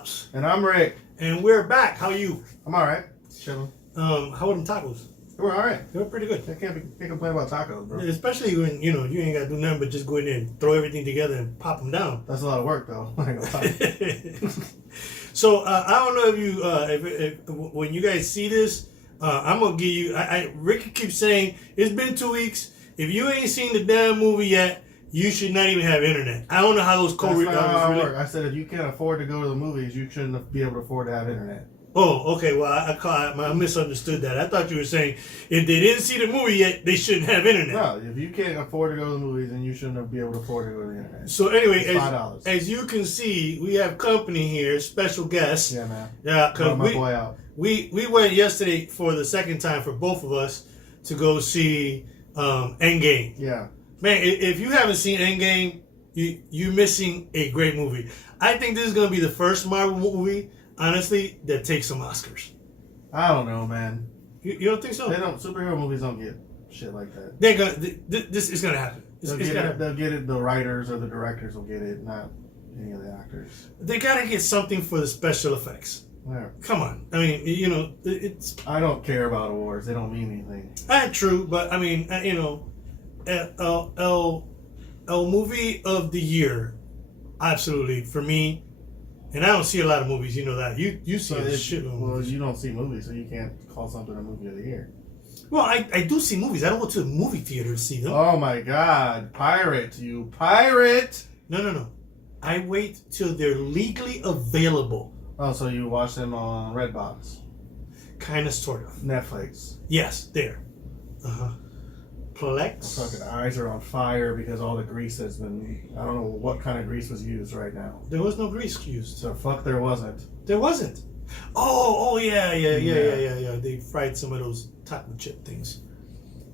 Pops. And I'm Rick. And we're back. How are you? I'm alright. Chilling. How are them tacos? We're alright. They were pretty good. I can't complain about tacos, bro. Especially when, you ain't got to do nothing but just go in there and throw everything together and pop them down. That's a lot of work, though. I ain't gonna lie. So, I don't know if you, if when you guys see this, I'm going to give you, Ricky keeps saying, it's been 2 weeks. If you ain't seen the damn movie yet, you should not even have internet. I don't know how those That's not how it works. I said if you can't afford to go to the movies, you shouldn't be able to afford to have internet. Oh, okay. Well, I misunderstood that. I thought you were saying if they didn't see the movie yet, they shouldn't have internet. No, if you can't afford to go to the movies, then you shouldn't be able to afford to go to the internet. So anyway, $5. as you can see, we have company here, special guests. Yeah, man. Yeah, because my boy out. We went yesterday for the second time for both of us to go see Endgame. Yeah. Man, if you haven't seen Endgame, you're missing a great movie. I think this is going to be the first Marvel movie, honestly, that takes some Oscars. I don't know, man. You don't think so? Superhero movies don't get shit like that. They're gonna. This is going to happen. They'll get it. The writers or the directors will get it, not any of the actors. They got to get something for the special effects. Yeah. Come on. I mean, it's... I don't care about awards. They don't mean anything. True, but I mean, El movie of the year, absolutely for me. And I don't see a lot of movies, you know that. You see a shit of movies. Well, you don't see movies, so you can't call something a movie of the year. Well, I do see movies. I don't go to the movie theater to see them. Oh my God, pirate! You pirate! No. I wait till they're legally available. Oh, so you watch them on Redbox? Kind of, sort of. Netflix. Yes, there. Plex. My fucking eyes are on fire because all the grease has been... I don't know what kind of grease was used right now. There was no grease used. So fuck there wasn't. There wasn't. Oh yeah. They fried some of those taco chip things.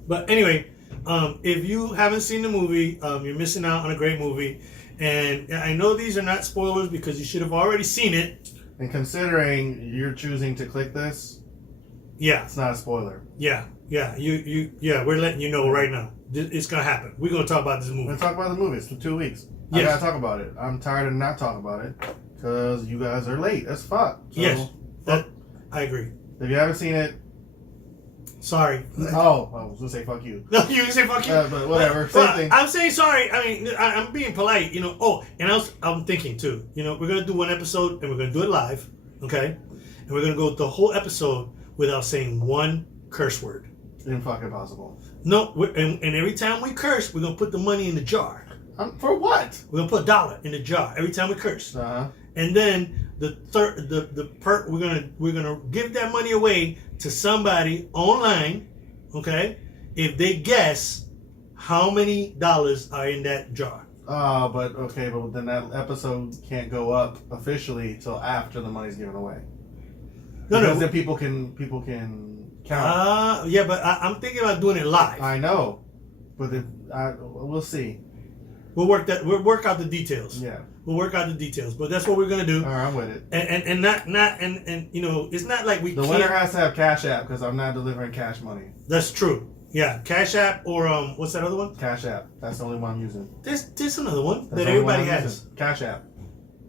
But anyway, if you haven't seen the movie, you're missing out on a great movie. And I know these are not spoilers because you should have already seen it. And considering you're choosing to click this, yeah, it's not a spoiler. Yeah. We're letting you know right now. It's gonna happen. We're gonna talk about this movie. We're gonna talk about the movies for 2 weeks. Yes. I gotta talk about it. I'm tired of not talking about it because you guys are late as fuck. So, yes, I agree. If you haven't seen it, sorry. Oh, I was gonna say fuck you. No, you can say fuck you. But whatever, same thing. I'm saying sorry. I mean, I'm being polite, Oh, and I'm thinking too. We're gonna do one episode and we're gonna do it live, okay? And we're gonna go the whole episode without saying one curse word. Fucking possible. No, and every time we curse, we're gonna put the money in the jar. For what? We're gonna put $1 in the jar every time we curse. Uh-huh. And then we're gonna give that money away to somebody online, okay? If they guess how many dollars are in that jar. But then that episode can't go up officially till after the money's given away. Because then people can count. Yeah, but I'm thinking about doing it live. I know, but we'll see. We'll work out the details. Yeah. We'll work out the details, but that's what we're gonna do. All right, I'm with it. And it's not like the winner has to have Cash App because I'm not delivering cash money. That's true. Yeah, Cash App or what's that other one? Cash App. That's the only one I'm using. There's another one that everybody has. Cash App.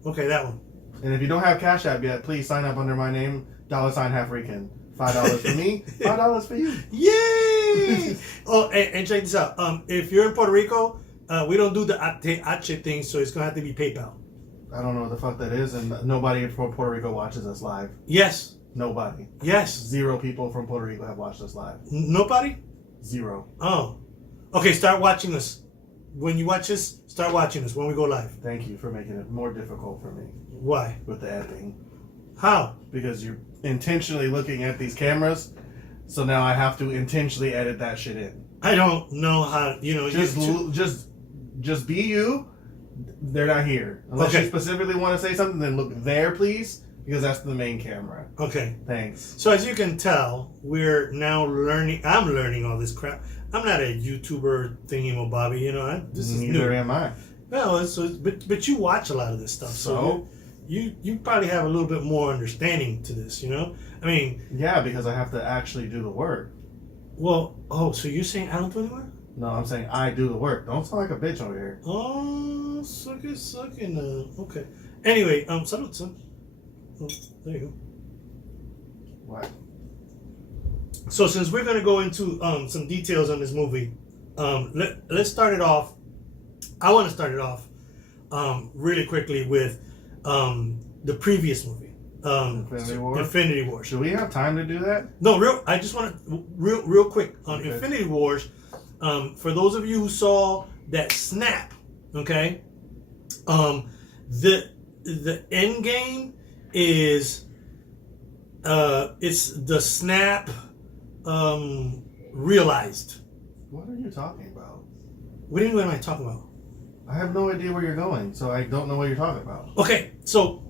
Okay, that one. And if you don't have Cash App yet, please sign up under my name, $halfrican. $5 for me, $5 for you. Yay! Oh, and check this out. If you're in Puerto Rico, we don't do the Ache thing, so it's gonna have to be PayPal. I don't know what the fuck that is, and nobody from Puerto Rico watches us live. Yes. Nobody. Yes. 0 people from Puerto Rico have watched us live. Nobody? 0. Oh. Okay, start watching us. When you watch us, start watching us when we go live. Thank you for making it more difficult for me. Why? With the editing. How? Because you're intentionally looking at these cameras, so now I have to intentionally edit that shit in. I don't know how, Just be you. They're not here. Unless you specifically want to say something, then look there, please. Because that's the main camera. Okay. Thanks. So as you can tell, we're now learning. I'm learning all this crap. I'm not a YouTuber thingy-mabobby, this is Neither new. am I. No, but you watch a lot of this stuff. So you probably have a little bit more understanding to this, I mean... Yeah, because I have to actually do the work. Well, so you're saying I don't do any work? No, I'm saying I do the work. Don't sound like a bitch over here. Oh, suck it. Okay. Anyway, salud, son. Oh, there you go. What? So since we're gonna go into some details on this movie, let's start it off. I want to start it off really quickly with the previous movie, Infinity War. Infinity War. Should we have time to do that? No, I just want to real quick on Okay. Infinity Wars. For those of you who saw that snap, okay, the Endgame is it's the snap realized. What are you talking about? What am I talking about? I have no idea where you're going, so I don't know what you're talking about. Okay, so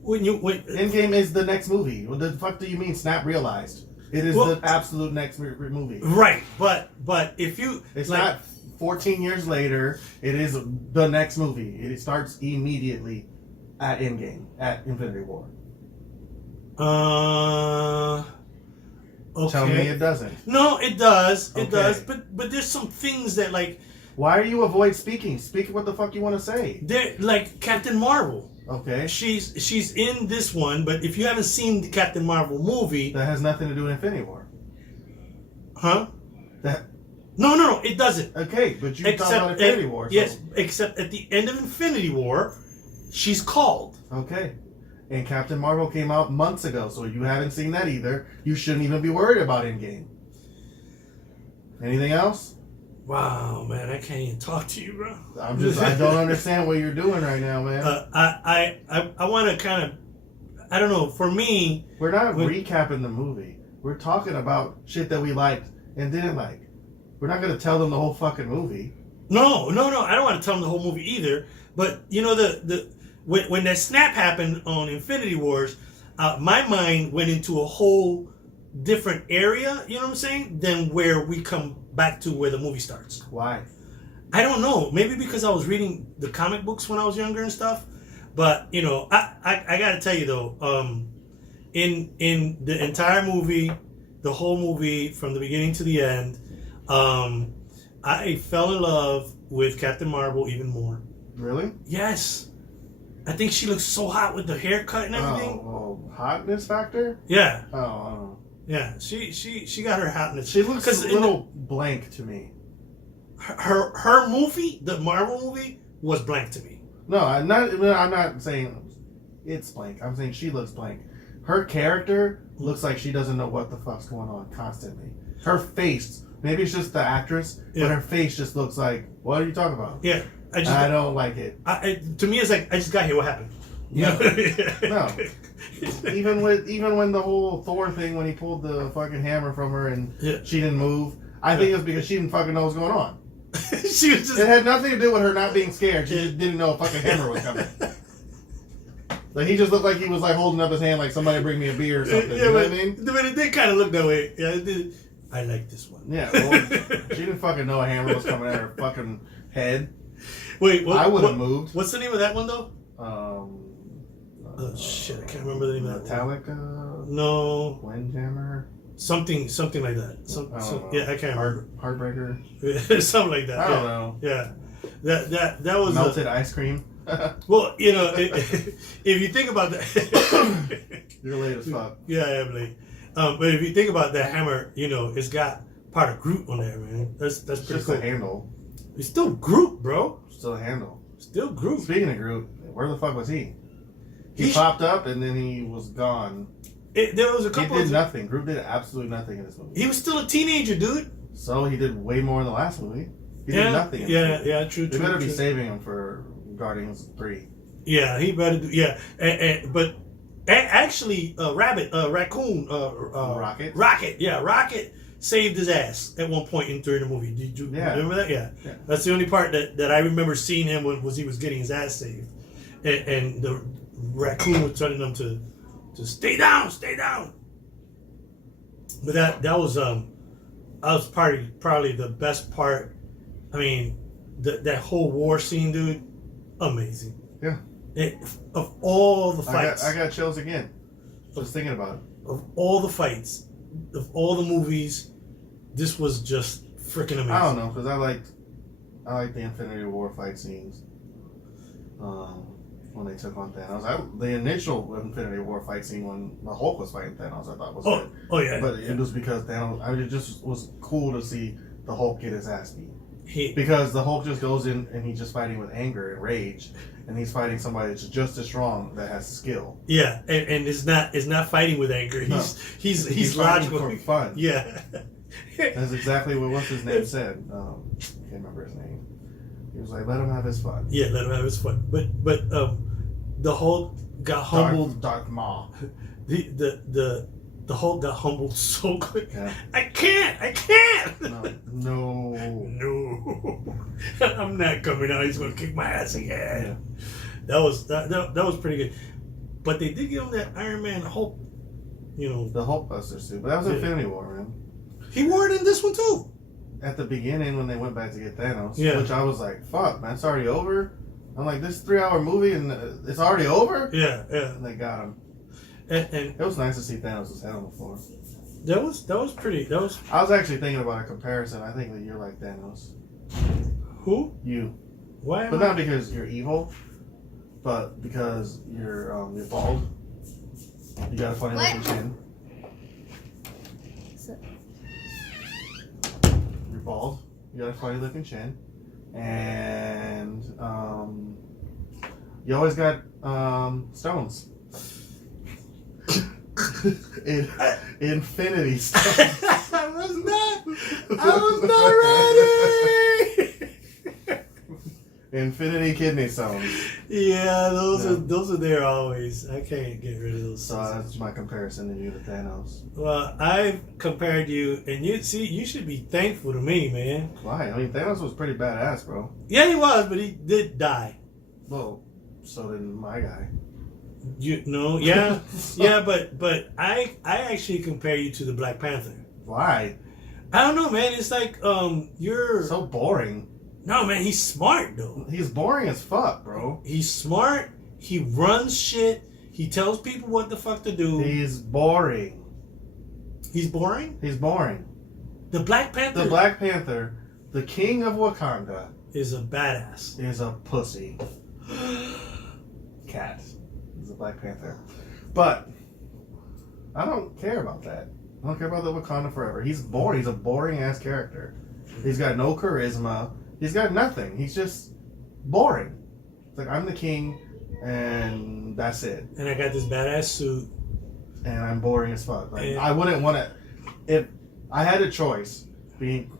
when Endgame is the next movie. What the fuck do you mean? Snap realized. It is the absolute next movie. Right, but if you, it's like, not 14 years later. It is the next movie. It starts immediately at Endgame, at Infinity War. Okay. Tell me it doesn't. No, it does. It Okay. does. But there's some things that like. Why do you avoid speaking? Speak what the fuck you want to say. They're like Captain Marvel. Okay. She's in this one, but if you haven't seen the Captain Marvel movie, that has nothing to do with Infinity War. Huh? That. No, it doesn't. Okay, but you talk about Infinity War. So. Yes, except at the end of Infinity War, she's called. Okay. And Captain Marvel came out months ago, so you haven't seen that either. You shouldn't even be worried about Endgame. Anything else? Wow, man, I can't even talk to you, bro. I don't understand what you're doing right now, man. I want to kind of, I don't know, for me. We're not recapping the movie. We're talking about shit that we liked and didn't like. We're not going to tell them the whole fucking movie. No, I don't want to tell them the whole movie either. But, you know, when that snap happened on Infinity Wars, my mind went into a whole different area, you know what I'm saying, than where we come back to where the movie starts. Why? I don't know. Maybe because I was reading the comic books when I was younger and stuff. But, you know, I got to tell you, though, in the entire movie, the whole movie, from the beginning to the end, I fell in love with Captain Marvel even more. Really? Yes. I think she looks so hot with the haircut and everything. Oh, hotness factor? Yeah. Oh. Yeah, she got her hotness. She looks a little blank to me. Her movie, the Marvel movie, was blank to me. No, I'm not saying it's blank. I'm saying she looks blank. Her character looks like she doesn't know what the fuck's going on constantly. Her face, maybe it's just the actress, but her face just looks like, what are you talking about? Yeah. I don't like it. To me, it's like, I just got here. What happened? Yeah. No. Even when the whole Thor thing, when he pulled the fucking hammer from her and she didn't move, I think it's because she didn't fucking know what's going on. She was just... It had nothing to do with her not being scared. She just didn't know a fucking hammer was coming. Like, he just looked like he was like holding up his hand like somebody bring me a beer or something. You know what I mean? But it did kind of look that way. Yeah, it did. I like this one. Yeah, well, she didn't fucking know a hammer was coming at her fucking head. Wait, I would have moved. What's the name of that one though? Oh shit, I can't remember the name of that one. Metallica? No. Windjammer? Something like that. Yeah, I can't remember. Heartbreaker? Something like that. I don't know. Yeah. That was melted ice cream. Well, you know, if you think about that, you're late as fuck. Yeah, I am late. But if you think about that hammer, you know, it's got part of Groot on there, man. That's pretty just cool. a handle. It's still Groot, bro. Still a handle. Still Groot. Speaking of Groot, where the fuck was he? He popped up and then he was gone. There was a couple. He did nothing. Groot did absolutely nothing in this movie. He was still a teenager, dude. So he did way more in the last movie. He did nothing. True. They better be saving him for Guardians 3. Yeah, he better do. Yeah, but actually, Raccoon, Rocket. Yeah, Rocket saved his ass at one point during the movie. Did you remember that? Yeah. That's the only part that I remember seeing him was he was getting his ass saved, and the Raccoon was telling them to stay down. But that was probably the best part. I mean, that whole war scene, dude, amazing. Yeah. Of all the fights, I got chills again. Just thinking about it. Of all the fights, of all the movies, this was just freaking amazing. I don't know, because I like the Infinity War fight scenes. when they took on Thanos. The initial Infinity War fight scene when the Hulk was fighting Thanos, I thought was good. Oh yeah. But it was because Thanos. I mean, it just was cool to see the Hulk get his ass beat. He, Because the Hulk just goes in and he's just fighting with anger and rage, and he's fighting somebody that's just as strong that has skill. yeah, and it's not fighting with anger. He's fighting logical. for fun. Yeah. That's exactly what's his name said. Can't remember his name. He was like, "Let him have his fun." Yeah, let him have his fun. But the Hulk got humbled. Darth Maul. The Hulk got humbled so quick. Yeah. I can't. No. I'm not coming out. He's gonna kick my ass again. Yeah. That was pretty good. But they did give him that Iron Man Hulk. You know, The Hulk Buster suit, but that was Infinity War, man. he wore it in this one too. At the beginning when they went back to get Thanos, Yeah. which I was like, "Fuck, man, it's already over." I'm like, "This 3-hour movie and it's already over." Yeah. And they got him. And It was nice to see Thanos' head on the floor. that was pretty. That was I was actually thinking about a comparison. I think that you're like Thanos. who? You. Why? Am But I? not because you're evil, but because you're bald. You got a funny looking chin. You're bald. You got a funny looking chin. And you always got stones. Infinity stones. I was not ready. Infinity kidney stones. Yeah, those are there always. I can't get rid of those. So that's my comparison to you to Thanos. Well, I've compared you, and you should be thankful to me, man. Why? I mean, Thanos was pretty badass, bro. Yeah, he was, but he did die. Well, so did my guy. You know, yeah, yeah, but I actually compare you to the Black Panther. Why? I don't know, man. It's like you're So boring. no, man. He's smart though. He's boring as fuck, bro. He's smart. He runs shit. He tells people what the fuck to do. He's boring. He's boring. He's boring. The Black Panther. The Black Panther, the king of Wakanda, is a badass. is a pussy. Cat. He's a Black Panther. But I don't care about that. I don't care about the Wakanda Forever. He's boring. He's a boring ass character. He's got no charisma. He's got nothing. He's just boring. It's like, I'm the king and that's it. And I got this badass suit. And I'm boring as fuck. Like, Yeah. I wouldn't want to. If I had a choice between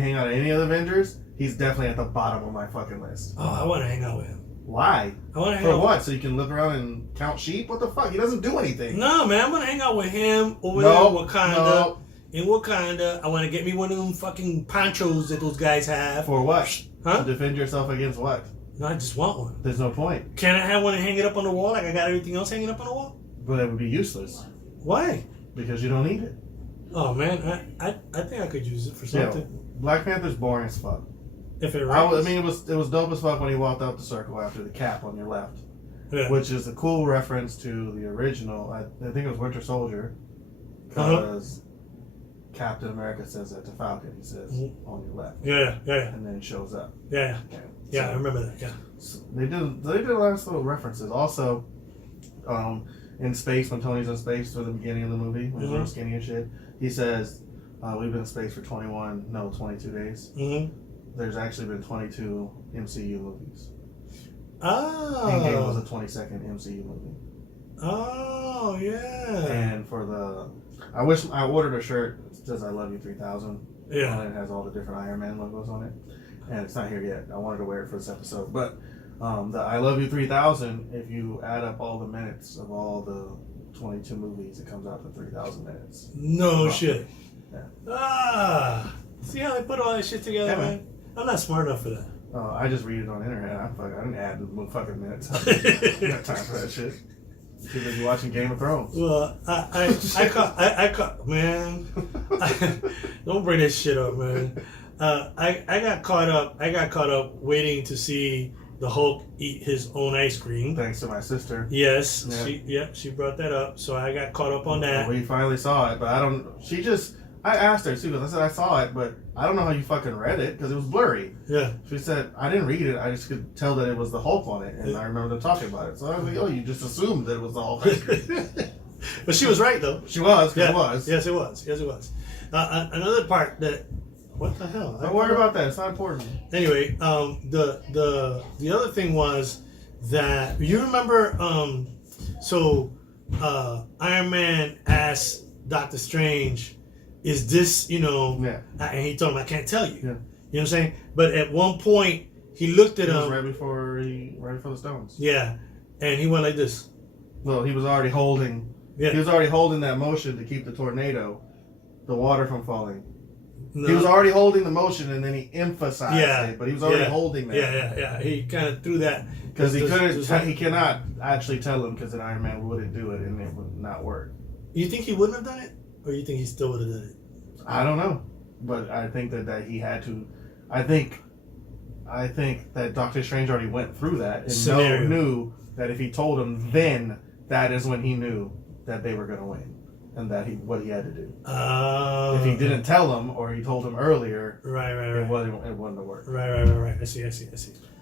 hanging out at any of the Avengers, he's definitely at the bottom of my fucking list. Oh, I want to hang out with him. Why? I want to hang For out. what? So you can look around and count sheep? What the fuck? He doesn't do anything. No, man. I want to hang out with him over there in Wakanda. No. In Wakanda, I want to get me one of them fucking ponchos that those guys have. For what? Huh? To defend yourself against what? No, I just want one. There's no point. Can I have one and hang it up on the wall like I got everything else hanging up on the wall? But it would be useless Why? because you don't need it. Oh man, I think I could use it for something. Yeah, Black Panther's boring as fuck. If it I rains. mean, it was dope as fuck when he walked out the circle after the cap on your left, Yeah. which is a cool reference to the original. I think it was Winter Soldier, Uh-huh. because Captain America says that to Falcon. He says on your left, Yeah, and then he shows up. yeah. Okay. Yeah, I So- remember that. Yeah. So they did a nice little references. Also, in space, when Tony's in space for the beginning of the movie, when he's real skinny and shit, he says, "We've been in space for 22 days." Mm-hmm. There's actually been 22 MCU movies. Oh. Endgame was a 22nd MCU movie. Oh yeah. And for I wish I ordered a shirt that says "I Love You 3000." Yeah. And it has all the different Iron Man logos on it. And it's not here yet. I wanted to wear it for this episode, but the "I Love You 3000." If you add up all the minutes of all the 22 movies, it comes out to 3,000 minutes. No shit. Yeah. Ah. See how they put all that shit together, Yeah, man? I'm not smart enough for that. I just read it on the internet. I didn't add the fucking minutes. I don't got time for that shit. Too busy watching Game of Thrones. Well, I caught, man. Don't bring that shit up, man. I got caught up waiting to see the Hulk eat his own ice cream. Thanks to my sister. Yes, Yeah. she brought that up, so I got caught up on that. We finally saw it, but I asked her too because I said I saw it, but I don't know how you fucking read it because it was blurry. Yeah. She said I didn't read it. I just could tell that it was the Hulk on it, and I remember them talking about it. So I was like, oh, you just assumed that it was the Hulk. But she was right though. She was. Yeah. It was. Yes, it was. Yes, it was. Another part that. What the hell? Don't worry about that. It's not important. Anyway, the other thing was that you remember. Iron Man asked Doctor Strange, "Is this Yeah. And he told him, "I can't tell you." Yeah. You know what I'm saying? But at one point, he looked at It was him. right before the stones. Yeah, and he went like this. Well, he was already holding. Yeah. He was already holding that motion to keep the tornado, the water from falling. No. He was already holding the motion, and then he emphasized Yeah. it. But he was already holding that. Yeah. He kind of threw that Because he couldn't. Just- He cannot actually tell him because an Iron Man wouldn't do it, and it would not work. You think he wouldn't have done it, or you think he still would have done it? I don't know, but I think that he had to. I think that Doctor Strange already went through that and knew that if he told him, then that is when he knew that they were going to win, and that what he had to do. If he didn't tell him, or he told him earlier, right. it wouldn't have worked. Right. I see.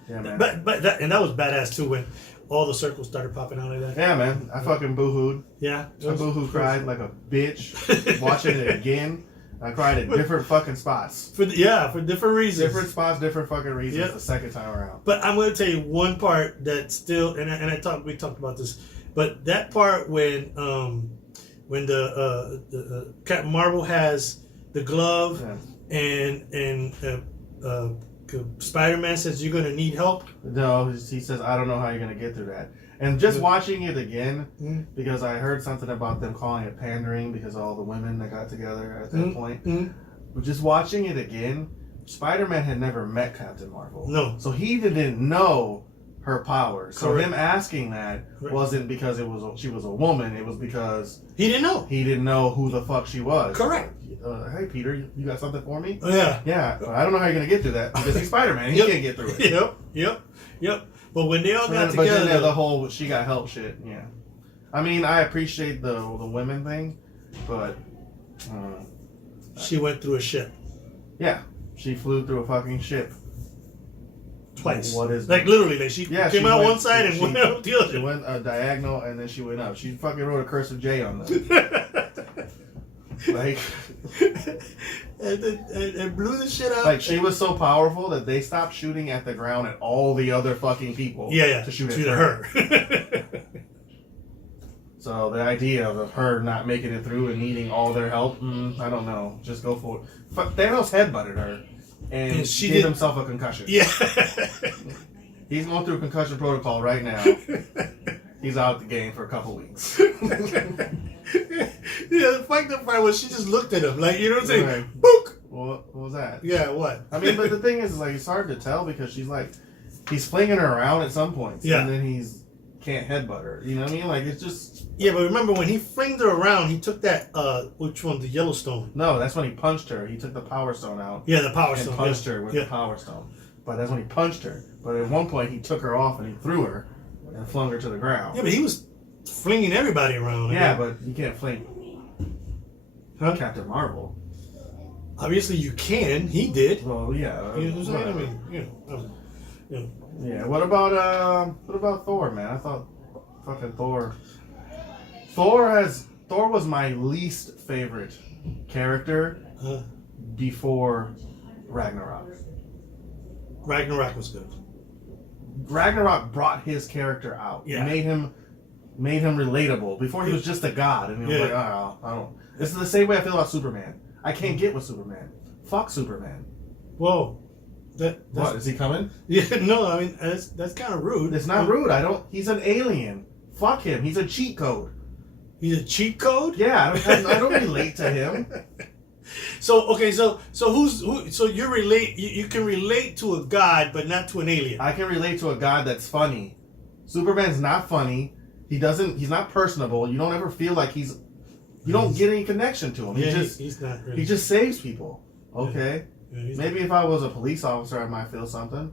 Yeah, man. But that was badass too when all the circles started popping out like that. Yeah, man. I fucking boohooed. Yeah. I boohoo cried like a bitch watching it again. I cried at different fucking spots. For different reasons. Different spots, different fucking reasons. Yep. The second time around. But I'm going to tell you one part that still, we talked about this, but that part when the Captain Marvel has the glove and Spider-Man says you're going to need help. No, he says I don't know how you're gonna get through that. And just watching it again, because I heard something about them calling it pandering because of all the women that got together at that point. But just watching it again, Spider-Man had never met Captain Marvel. No. So he didn't know her powers. So Correct. him asking that wasn't because she was a woman. It was because he didn't know who the fuck she was. Correct. Hey Peter, you got something for me? Oh, yeah. Yeah. I don't know how you're gonna get through that because he's Spider-Man. He can't get through it. Yep. But when they all got But together, then the whole she got help shit. Yeah. I mean, I appreciate the women thing, but she went through a ship yeah, she flew through a fucking ship. twice. What is like literally? Like she came out one side and went out the other. She went diagonal and then she went up. She fucking wrote a cursive J on them. Like, and blew the shit out. like she was so powerful that they stopped shooting at the ground at all the other fucking people. Yeah. To shoot at at her. So the idea of her not making it through and needing all their help, I don't know. Just go for it. Thanos headbutted her, and she gave himself a concussion. Yeah. He's going through concussion protocol right now. He's out the game for a couple weeks. Yeah, the fucked up part was she just looked at him like, you know what I'm saying? Right. Book. What was that? Yeah, what? I mean, but the thing is like, it's hard to tell because he's flinging her around at some points. Yeah. And then can't headbutt her. You know what I mean? Like, it's just... Yeah, but remember when he flinged her around, he took that, which one? The Yellowstone. No, that's when he punched her. He took the Power Stone out. Yeah, the Power Stone. And punched her with the Power Stone. But that's when he punched her. But at one point, he took her off and he threw her and flung her to the ground. Yeah, but he was flinging everybody around. Yeah, but you can't fling Captain Marvel. Obviously, you can. He did. Well, yeah. You know what I'm saying? I mean, Yeah. What about Thor, man? I thought fucking Thor. Thor was my least favorite character before Ragnarok. Ragnarok was good. Ragnarok brought his character out. Yeah. Made him relatable. Before he was just a god, and he was like, oh, I don't. This is the same way I feel about Superman. I can't get with Superman. Fuck Superman. Whoa. What, is he coming? Yeah, no, I mean that's kind of rude. It's not rude. He's an alien. Fuck him. He's a cheat code. He's a cheat code? Yeah, I don't relate to him. So okay, so you can relate to a god but not to an alien. I can relate to a god that's funny. Superman's not funny. He's not personable. You don't ever feel like you don't get any connection to him. He's not really. He just saves people. Okay. Yeah, maybe if I was a police officer, I might feel something.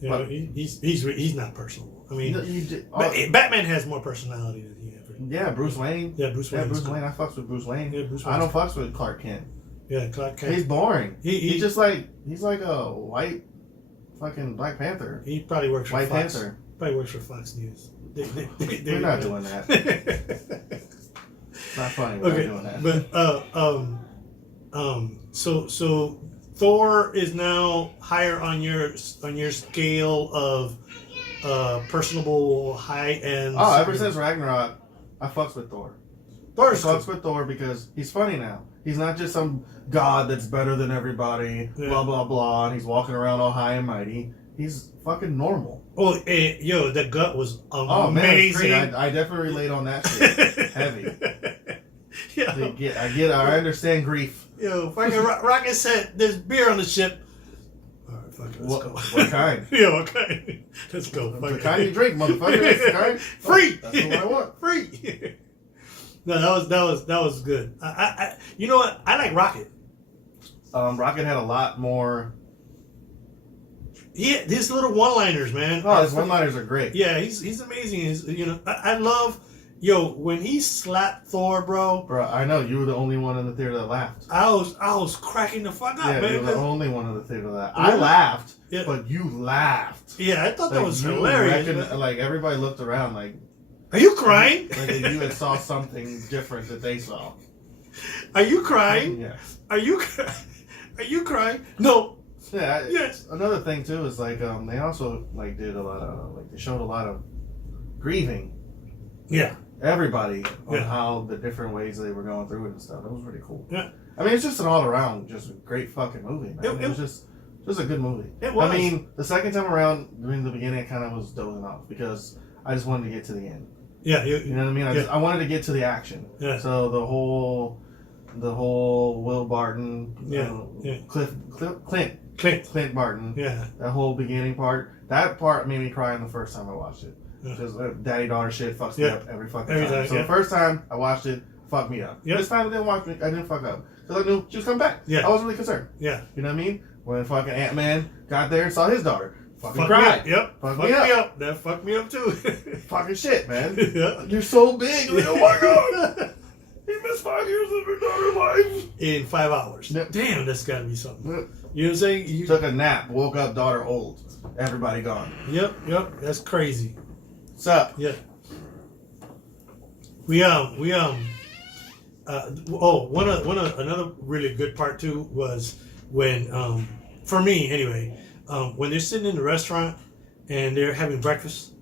Yeah, but he's not personable. I mean, Batman has more personality than he ever. Yeah, Bruce Wayne. Yeah, Bruce Wayne. Yeah, Bruce Wayne. I fucks with Bruce Wayne. Yeah, Bruce I don't fucks with Clark Kent. Yeah, Clark Kent. He's boring. He's he's like a white fucking Black Panther. He probably works for White Fox. Panther. Probably works for Fox News. We're not doing that. It's not funny. We're not doing that. But so Thor is now higher on your scale of personable high end. Oh, ever since Ragnarok, I fucks with Thor. I fucks with Thor because he's funny now. He's not just some god that's better than everybody, blah blah blah, and he's walking around all high and mighty. He's fucking normal. Oh, yo, the gut was amazing. Oh man, I definitely relate on that shit. Heavy. Yeah. I understand grief. Yo, fucking Rocket said there's beer on the ship. All right, fuck it, let's go. What kind? Yeah, okay. Let's go. The kind you drink, motherfucker. That's the kind. Free. Oh, that's what I want. Free. No, that was good. I you know what? I like Rocket. Rocket had a lot more. His little one-liners, man. Oh, his one-liners are great. Yeah, he's amazing. I love. Yo, when he slapped Thor, bro. Bro, I know you were the only one in the theater that laughed. I was cracking the fuck up, man. Yeah, you were the only one in the theater that I laughed, but you laughed. Yeah, I thought that was hilarious. Like everybody looked around, like, are you crying? Like you had saw something different that they saw. Are you crying? Yeah. Are you crying? No. Yeah. Yes. Another thing too is like they also like did a lot of they showed a lot of grieving. Yeah. Everybody on how the different ways they were going through it and stuff. It was really cool. Yeah. I mean, it's just an all around, just a great fucking movie, man. It was just a good movie. It was. I mean, the second time around, during the beginning, I kind of was dozing off because I just wanted to get to the end. Yeah. You know what I mean? I wanted to get to the action. Yeah. So the whole Will Barton, Clint Barton. Yeah. That whole beginning part, that part made me cry in the first time I watched it. Because daddy-daughter shit fucks me up every fucking time. So the first time I watched it, fucked me up. This time I didn't fuck up. Because I knew she was coming back. Yeah. I wasn't really concerned. Yeah. You know what I mean? When fucking Ant-Man got there and saw his daughter, fucking cried. Yep. Fucked me up. That fucked me up too. Fucking shit, man. Yeah. You're so big. Like, oh my god. You missed 5 years of your daughter's life. In 5 hours. Yep. Damn, that's gotta be something. Yep. You know what I'm saying? You took a nap, woke up, daughter old. Everybody gone. Yep. That's crazy. What's up? Yeah. Another really good part too was when, for me anyway, when they're sitting in the restaurant and they're having breakfast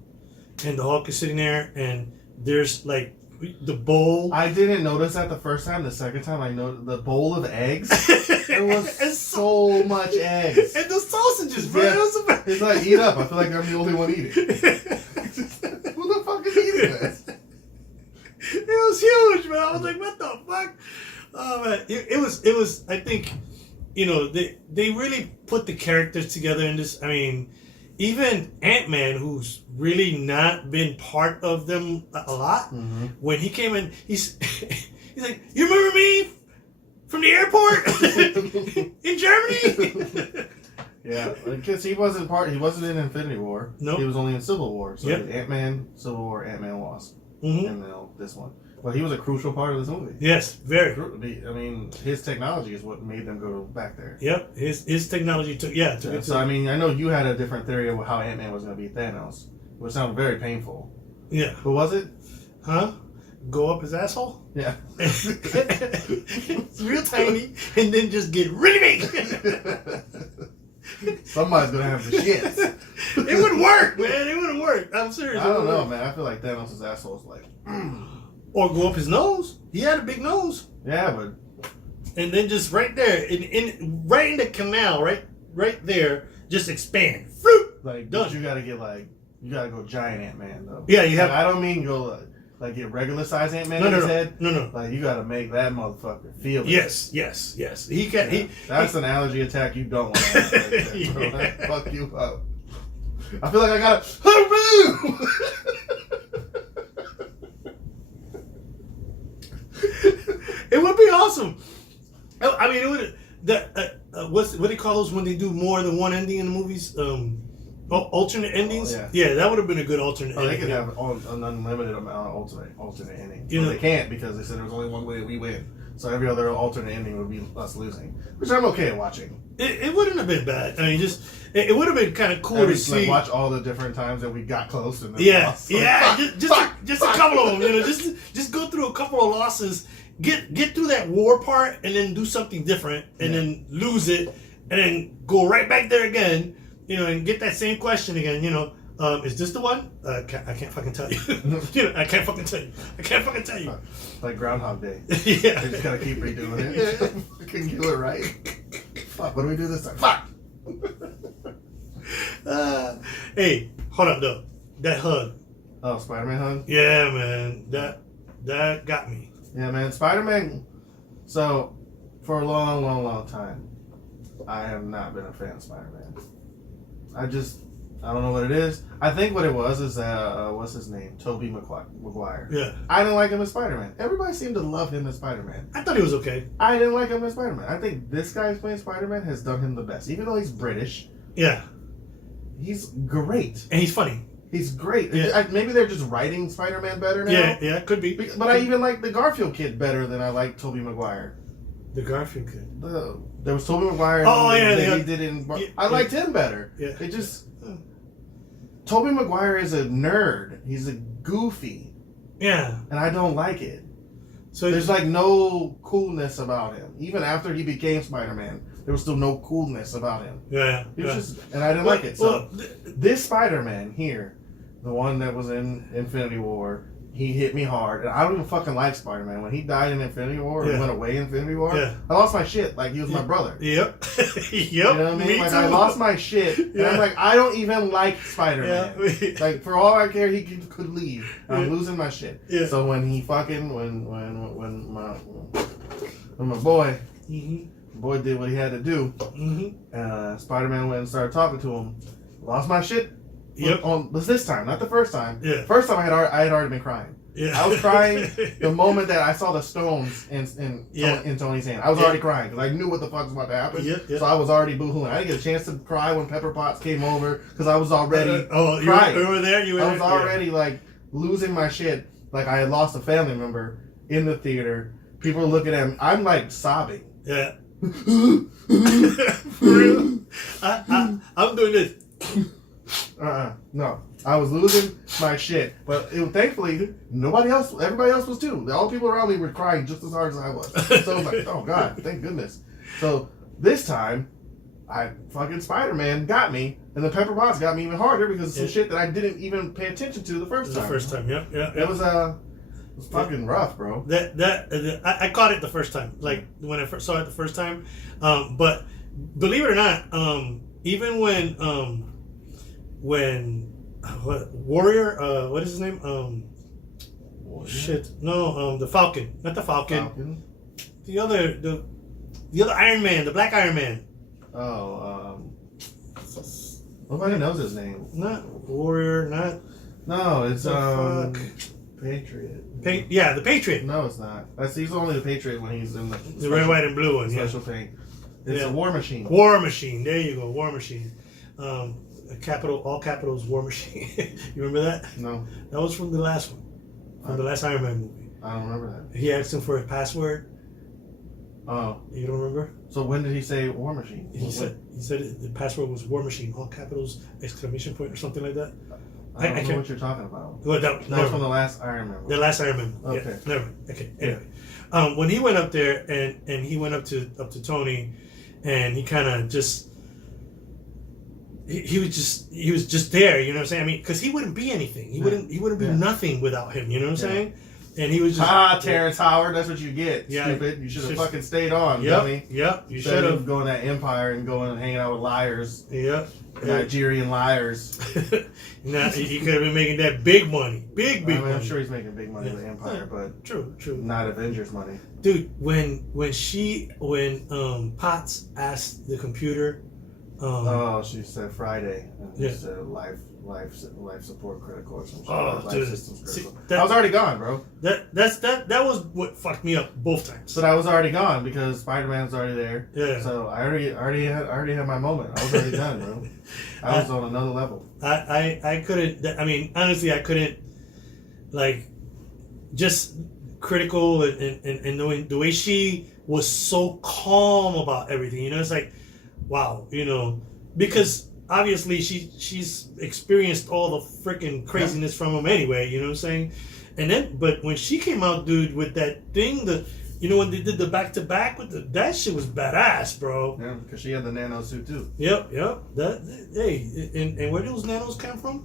and the Hulk is sitting there and there's like the bowl. I didn't notice that the first time. The second time I noticed the bowl of eggs. There was so much eggs. And the sausages, bro. Yeah. It's like, eat up. I feel like I'm the only one eating. Who the fuck is eating this? It was huge, man. I was like, what the fuck? Oh, man. It was, I think, they really put the characters together in this. I mean, even Ant-Man, who's really not been part of them a lot, when he came in, he's like, you remember me from the airport in Germany? Yeah, because he wasn't in Infinity War. No, he was only in Civil War. So Ant-Man, Civil War, Ant-Man Wasp, and then this one. But he was a crucial part of this movie. Yes, very. I mean, his technology is what made them go back there. Yep, his technology took it. So I mean, I know you had a different theory of how Ant-Man was going to beat Thanos, which sounded very painful. Yeah. But was it? Huh? Go up his asshole? Yeah. It's real tiny, and then just get really big. Somebody's gonna have the shits. It wouldn't work, man. It wouldn't work. I'm serious. I don't know, man. I feel like Thanos' asshole is like, or go up his nose. He had a big nose. Yeah, but and then just right there, right in the canal, right there, just expand. Fruit. Like, done. You gotta go giant Ant-Man though. Yeah, you have. I don't mean go like get regular size Ant-Man in his head. No. Like you gotta make that motherfucker feel it. Yes. He can. That's an allergy attack you don't want to have right there, bro. That fuck you up. I feel like I gotta. It would be awesome. I mean, it would. What do you call those when they do more than one ending in the movies? Alternate endings. Yeah, that would have been a good alternate. They could have an unlimited amount of alternate endings. You know, they can't because they said there's only one way we win. So every other alternate ending would be us losing, which I'm okay at watching. It wouldn't have been bad. I mean, just it would have been kind of cool to see. Like, watch all the different times that we got close and then lost. Yeah, just a couple of them. You know, just go through a couple of losses, get through that war part, and then do something different, and then lose it, and then go right back there again. You know, and get that same question again. You know, is this the one? I can't fucking tell you. You know, I can't fucking tell you. Like Groundhog Day. Yeah, They just gotta keep redoing it. Can do it right. Fuck, what do we do this time? Fuck! Hey, hold up though. That hug. Oh, Spider-Man hug? Yeah, man. That got me. Yeah, man. Spider-Man. So, for a long, long, long time, I have not been a fan of Spider-Man. I don't know what it is. I think what it was is, what's his name? Tobey Maguire. Yeah. I didn't like him as Spider-Man. Everybody seemed to love him as Spider-Man. I thought he was okay. I didn't like him as Spider-Man. I think this guy who's playing Spider-Man has done him the best. Even though he's British, Yeah. he's great. And he's funny. He's great. Yeah. Maybe they're just writing Spider-Man better now. Yeah, could be. But I even like the Garfield kid better than I like Tobey Maguire. The Garfield kid. There was Tobey Maguire. Oh, yeah. He did in. Yeah, I liked him better. Yeah. It just. Tobey Maguire is a nerd. He's a goofy. Yeah. And I don't like it. So There's like no coolness about him. Even after he became Spider-Man, there was still no coolness about him. Yeah. He was just, and I didn't like it. So this Spider-Man here, the one that was in Infinity War, he hit me hard. And I don't even fucking like Spider-Man. When he died in Infinity War, or went away in Infinity War, I lost my shit. Like, he was my brother. Yep. Yep. You know what I mean? Me Like, too. I lost my shit. And I'm like, I don't even like Spider-Man. Yeah. Like, for all I care, he could leave. I'm losing my shit. Yeah. So when he fucking, when my boy, boy did what he had to do, Spider-Man went and started talking to him, lost my shit. Yep. This time, not the first time. Yeah. First time I had already been crying. Yeah. I was crying the moment that I saw the stones in Tony's hand. I was already crying because I knew what the fuck was about to happen. So I was already boohooing. I didn't get a chance to cry when Pepper Potts came over because I was already crying. You were there? I was already like losing my shit. Like I had lost a family member in the theater. People were looking at me. I'm like sobbing. Yeah. For real? I'm doing this. No. I was losing my shit. But thankfully, everybody else was too. All the people around me were crying just as hard as I was. So I was like, oh God, thank goodness. So this time, fucking Spider-Man got me, and the Pepper Potts got me even harder because of some shit that I didn't even pay attention to the first time. Yeah. It was fucking rough, bro. I caught it the first time. Like when I first saw it the first time. But believe it or not, even when Warrior, what is his name? The Falcon, not the Falcon. The other Iron Man, the Black Iron Man. Nobody knows his name. Not Warrior, not. No, it's Patriot. The Patriot. No, it's not. He's only the Patriot when he's in the red, white, and blue one. Special paint. It's a War Machine. War Machine. There you go. War Machine. All capitals, War Machine. You remember that? No. That was from the last one. From the last Iron Man movie. I don't remember that. He asked him for a password. Oh. You don't remember? So when did he say War Machine? He said the password was War Machine, all capitals, exclamation point, or something like that. I don't know what you're talking about. Well, that was from the last Iron Man movie. The last Iron Man movie. Okay. Yeah, never mind. Okay. Anyway. When he went up there and he went up to Tony, and he kind of just he was just there, you know what I'm saying? I mean, because he wouldn't be anything. He wouldn't be nothing without him, you know what I'm saying? And he was just Terrence Howard, that's what you get. Yeah, stupid. You should have fucking stayed on, yep, dummy. Yep, you should have going to Empire and going and hanging out with liars. Yep. Nigerian liars. Now he could have been making that big money. Big money. I'm sure he's making big money with Empire, but true. Not Avengers money. Dude, when Potts asked the computer she said Friday. And she said life support critical or some shit. Life systems critical. I was already gone, bro. That was what fucked me up both times. But I was already gone because Spider-Man's already there. Yeah. So I already had my moment. I was already done, bro. I was on another level. I couldn't. I mean, honestly, I couldn't. Like, just critical and the way she was so calm about everything. You know, it's like, wow, you know, because obviously she's experienced all the freaking craziness from him anyway. You know what I'm saying? And then, but when she came out, dude, with that thing, when they did the back to back with that shit was badass, bro. Yeah, because she had the nano suit too. Yep. And where those nanos come from?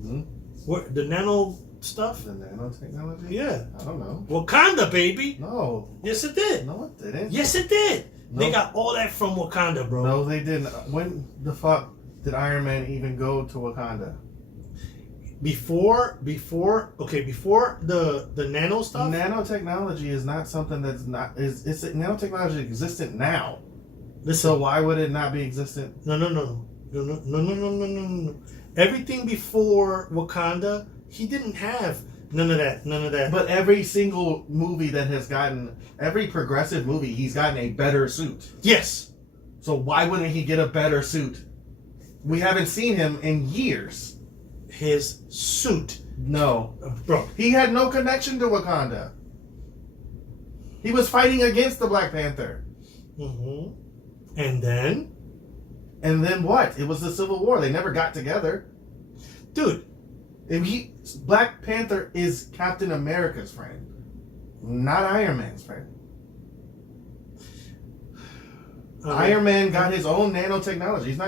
Hmm? What the nano stuff? The nanotechnology? Yeah. I don't know. Wakanda, baby. No. Yes, it did. No, it didn't. Yes, it did. No. They got all that from Wakanda, bro. No, they didn't. When the fuck did Iron Man even go to Wakanda? Before the nano stuff. Nanotechnology is not something that's not it's nanotechnology existent now. Listen, So why would it not be existent? no. Everything before Wakanda, he didn't have none of that. But every single movie that has gotten every progressive movie, he's gotten a better suit. Yes. So why wouldn't he get a better suit? We haven't seen him in years. His suit, No. bro. He had no connection to Wakanda. He was fighting against the Black Panther. Mm-hmm. And then, what? It was the Civil War. They never got together. dude. Black Panther is Captain America's friend, not Iron Man's friend. Iron Man got his own nanotechnology. He's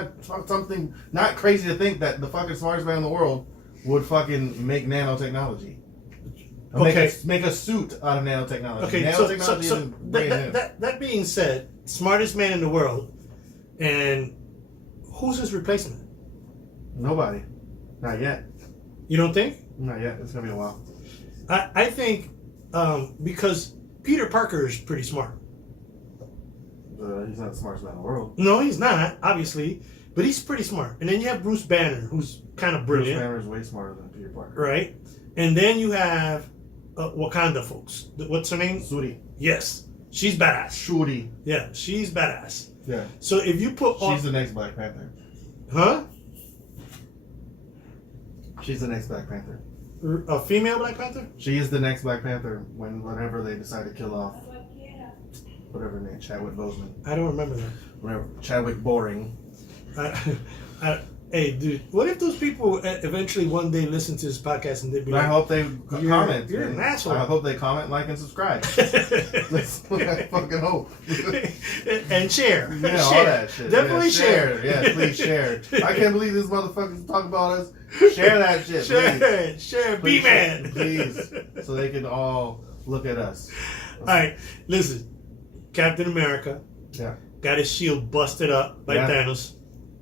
not crazy to think that the fucking smartest man in the world would fucking make nanotechnology. Okay. Make a suit out of nanotechnology. Okay, Nanotechnology so isn't brand new. that being said, smartest man in the world, and who's his replacement? Nobody. Not yet. You don't think? Not yet. It's gonna be a while. I think because Peter Parker is pretty smart. He's not the smartest man in the world. No, he's not, obviously, but he's pretty smart. And then you have Bruce Banner, who's kind of Bruce brilliant, Banner is way smarter than Peter Parker. right? And then you have Wakanda folks. What's her name? Shuri. Yes, she's badass. Shuri. Yeah, she's badass. Yeah. So if you put She's the next Black Panther. huh? She's the next Black Panther. A female Black Panther? She is the next Black Panther whenever they decide to kill off whatever name, Chadwick Boseman. I don't remember that. Whatever, Chadwick Boring. Hey, dude, what if those people eventually one day listen to this podcast and they'd be I like, hope they comment. You're an asshole. I hope they comment, like, and subscribe. That's what I fucking hope. and share. Yeah, share. all that shit. Definitely Yeah, share. Yeah, please share. I can't believe this motherfucker's talking about us. Share that shit, please. Share, Please, B-Man. please, so they can all look at us. All right, listen. Captain America got his shield busted up by Thanos,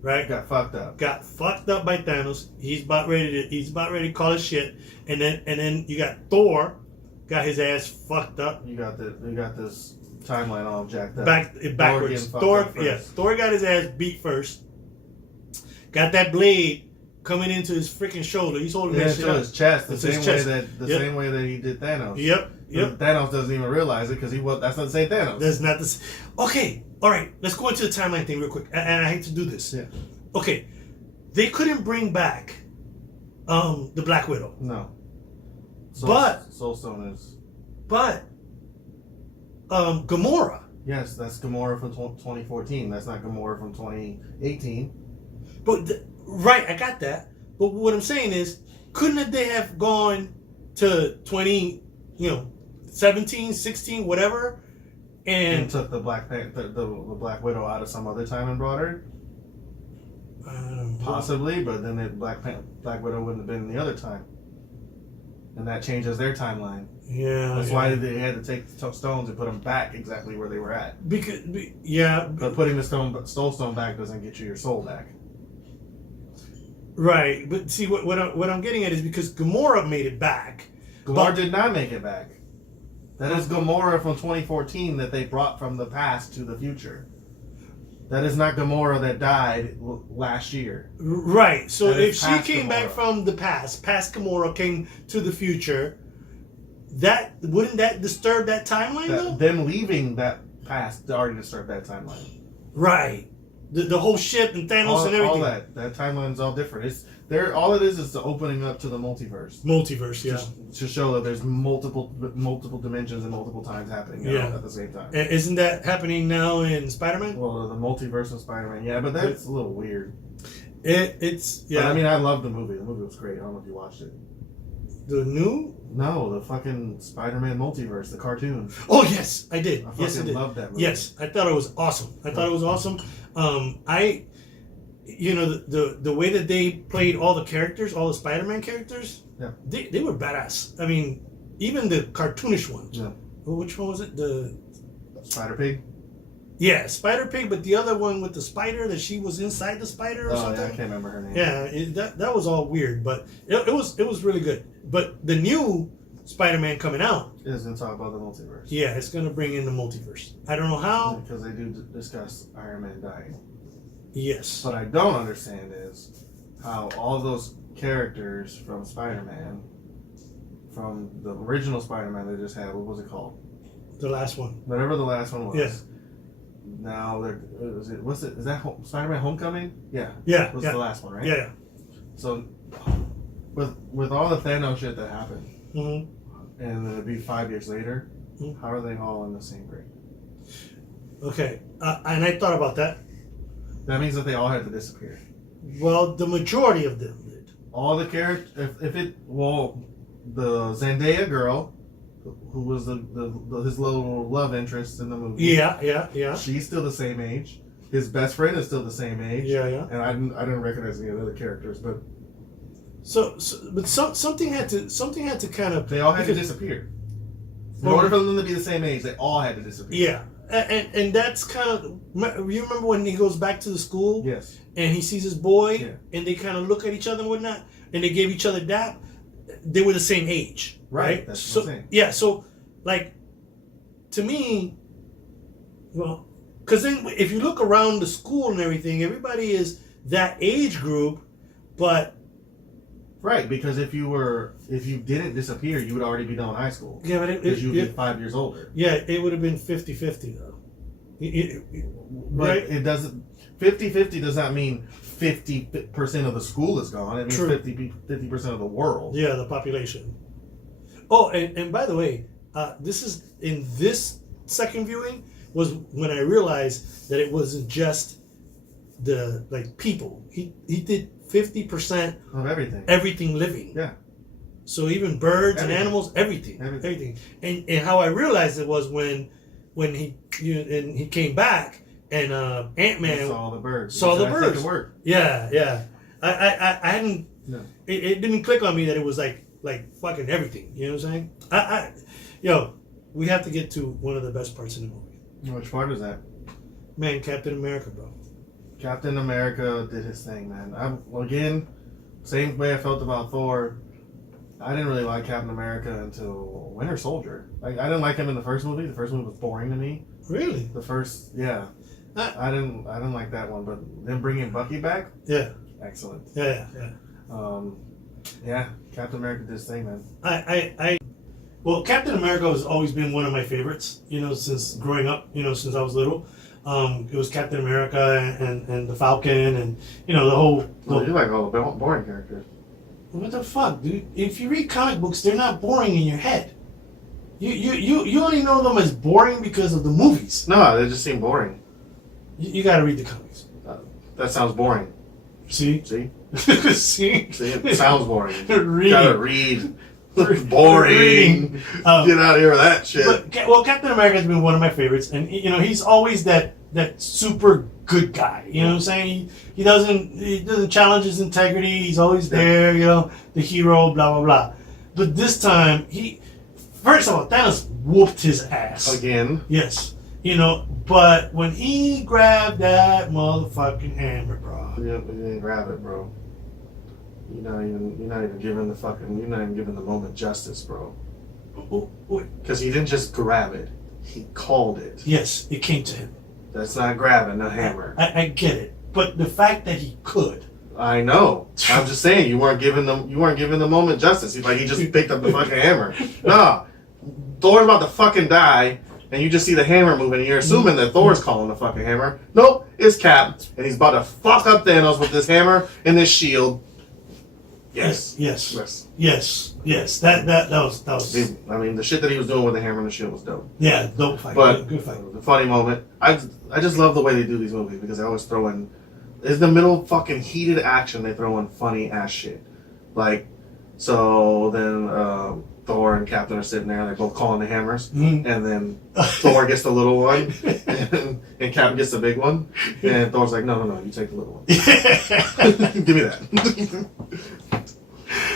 right? Got fucked up. Got fucked up by Thanos. He's about ready to call his shit. And then you got Thor, got his ass fucked up. You got this timeline all jacked up. Backwards. Thor got his ass beat first. Got that blade coming into his freaking shoulder. He's holding that shit up. His chest. The same way that he did Thanos. Yep. Thanos doesn't even realize it because that's not the same Thanos. That's not the. Okay. All right. Let's go into the timeline thing real quick. And I hate to do this. Yeah. Okay. They couldn't bring back the Black Widow. No. Soulstone is. But Gamora. Yes, that's Gamora from 2014. That's not Gamora from 2018. But right, I got that. But what I'm saying is, couldn't they have gone to 17, 16, whatever, and took the Black Panther, the Black Widow out of some other time and brought her? Possibly, but then the Black Widow wouldn't have been the other time, and that changes their timeline. Yeah, that's why they had to take the stones and put them back exactly where they were at. But putting the soul stone back doesn't get you your soul back. Right, but see what I'm getting at is because Gamora made it back. Gamora did not make it back. That is Gamora from 2014 that they brought from the past to the future. That is not Gamora that died last year. Right. So if she came Gamora. back from the past Gamora came to the future, wouldn't that disturb that timeline though? Them leaving that past already disturbed that timeline. Right. The whole ship and Thanos and everything. All that timeline's all different. all it is the opening up to the multiverse. Multiverse, yeah. To show that there's multiple dimensions and multiple times happening at the same time. And isn't that happening now in Spider-Man? Well, the multiverse of Spider-Man, yeah, but that's a little weird. It's yeah. But, I mean, I love the movie. The movie was great. I don't know if you watched it. The new? No, the fucking Spider-Man multiverse, the cartoon. Oh yes, I did. I Yes, I did. love that movie. Yes, I thought it was awesome. The way that they played all the characters, all the Spider-Man characters, yeah, they were badass. I mean, even the cartoonish ones. Yeah. Well, which one was it? The Spider-Pig? Yeah, Spider-Pig, but the other one with the spider, that she was inside the spider or something. Yeah, I can't remember her name. Yeah, that was all weird, but it was really good. But the new Spider-Man coming out is going to talk about the multiverse. Yeah, it's going to bring in the multiverse. I don't know how. Because they do discuss Iron Man dying. Yes. What I don't understand is how all those characters from Spider-Man, from the original Spider-Man they just had, what was it called? The last one. Whatever the last one was. Yeah. Now is that Spider-Man Homecoming? Yeah. Yeah. Was the last one, right? Yeah. So with all the Thanos shit that happened, mm-hmm. and then it'd be 5 years later, mm-hmm. how are they all in the same grade? Okay, and I thought about that. That means that they all had to disappear. Well, the majority of them did. All the characters, the Zendaya girl, who was his little love interest in the movie. Yeah. She's still the same age. His best friend is still the same age. Yeah. And I didn't recognize any of the other characters, but something had to kind of. They all had to disappear. In order for them to be the same age, they all had to disappear. Yeah, and that's kind of. You remember when he goes back to the school? Yes. And he sees his boy, and they kind of look at each other and whatnot, and they gave each other dap. They were the same age, right? That's so what I'm saying. yeah, so like to me, well, because then if you look around the school and everything, everybody is that age group, but right, because if you didn't disappear, you would already be done with high school. Yeah, but because you would be 5 years older. Yeah, it would have been 50-50 though. But right? it doesn't. 50-50 does not mean 50% of the school is gone. It means 50% of the world. Yeah, the population. Oh, and by the way, this is in this second viewing was when I realized that it wasn't just the people. He did 50% of everything living. Yeah. So even birds and animals, everything. And how I realized it was when he came back. And Ant-Man saw the birds. Yeah. I hadn't. No. It didn't click on me that it was like fucking everything. You know what I'm saying? We have to get to one of the best parts in the movie. Which part is that? Man, Captain America, bro. Captain America did his thing, man. Again, same way I felt about Thor. I didn't really like Captain America until Winter Soldier. I didn't like him in the first movie. The first movie was boring to me. Really? The first, yeah. I didn't like that one, but then bringing Bucky back, excellent. Yeah. Yeah, Captain America did his thing, man. Well, Captain America has always been one of my favorites. Since growing up, since I was little, it was Captain America and the Falcon and the whole. Well, you like all the boring characters. What the fuck, dude? If you read comic books, they're not boring in your head. You only know them as boring because of the movies. No, they just seem boring. You got to read the comics. That sounds boring. See? See? It sounds boring. Read. Gotta read. Boring. Get out of here with that shit. Well, Captain America has been one of my favorites, and he's always that super good guy. You know what I'm saying? He doesn't challenge his integrity. He's always there. The hero. Blah blah blah. But this time, first of all, Thanos whooped his ass again. Yes. But when he grabbed that motherfucking hammer, bro. Yep, he didn't grab it, bro. You're not even giving the moment justice, bro. Because he didn't just grab it, he called it. Yes, it came to him. That's not grabbing a hammer. I get it, but the fact that he could. I know. I'm just saying you weren't giving the moment justice. He just picked up the fucking hammer. Nah, Thor's about to fucking die. And you just see the hammer moving, and you're assuming that Thor's calling the fucking hammer. Nope, it's Cap, and he's about to fuck up Thanos with this hammer and this shield. Yes. Yes. Yes. That was. I mean, the shit that he was doing with the hammer and the shit was dope. Yeah, dope fight. But good fight. The funny moment, I just love the way they do these movies because they always throw in, in the middle of fucking heated action, they throw in funny ass shit. Like, so then Thor and Captain are sitting there, they're both calling the hammers, and then Thor gets the little one, and Captain gets the big one, and Thor's like, no, you take the little one. Give me that.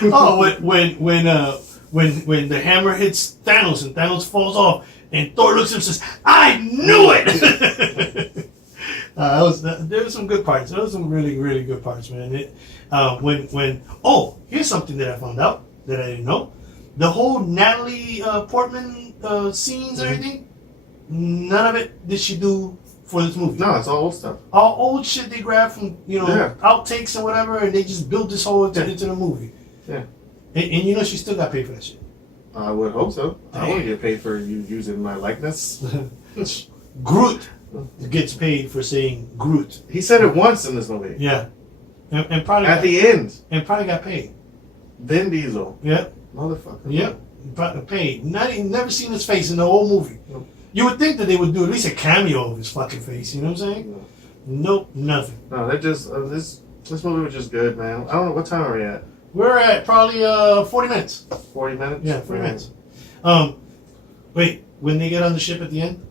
Oh, when the hammer hits Thanos and Thanos falls off, and Thor looks at him and says, "I knew it." There were some good parts. There were some really, really good parts, man. Here's something that I found out that I didn't know: the whole Natalie Portman scenes and everything. None of it did she do for this movie. No, it's all old stuff. All old shit they grab from outtakes and whatever, and they just built this whole into the movie. Yeah. And she still got paid for that shit. I would hope so. I want to get paid for you using my likeness. Groot gets paid for saying Groot. He said it once in this movie. Yeah. And probably at the end. And probably got paid. Vin Diesel. Yep. Motherfucker. Yep. Paid. Never seen his face in the whole movie. Nope. You would think that they would do at least a cameo of his fucking face. You know what I'm saying? No. Nope. Nothing. No, they're just this movie was just good, man. I don't know what time are we at. We're at probably 40 minutes. 40 minutes? Yeah, 40 minutes. Wait, when they get on the ship at the end?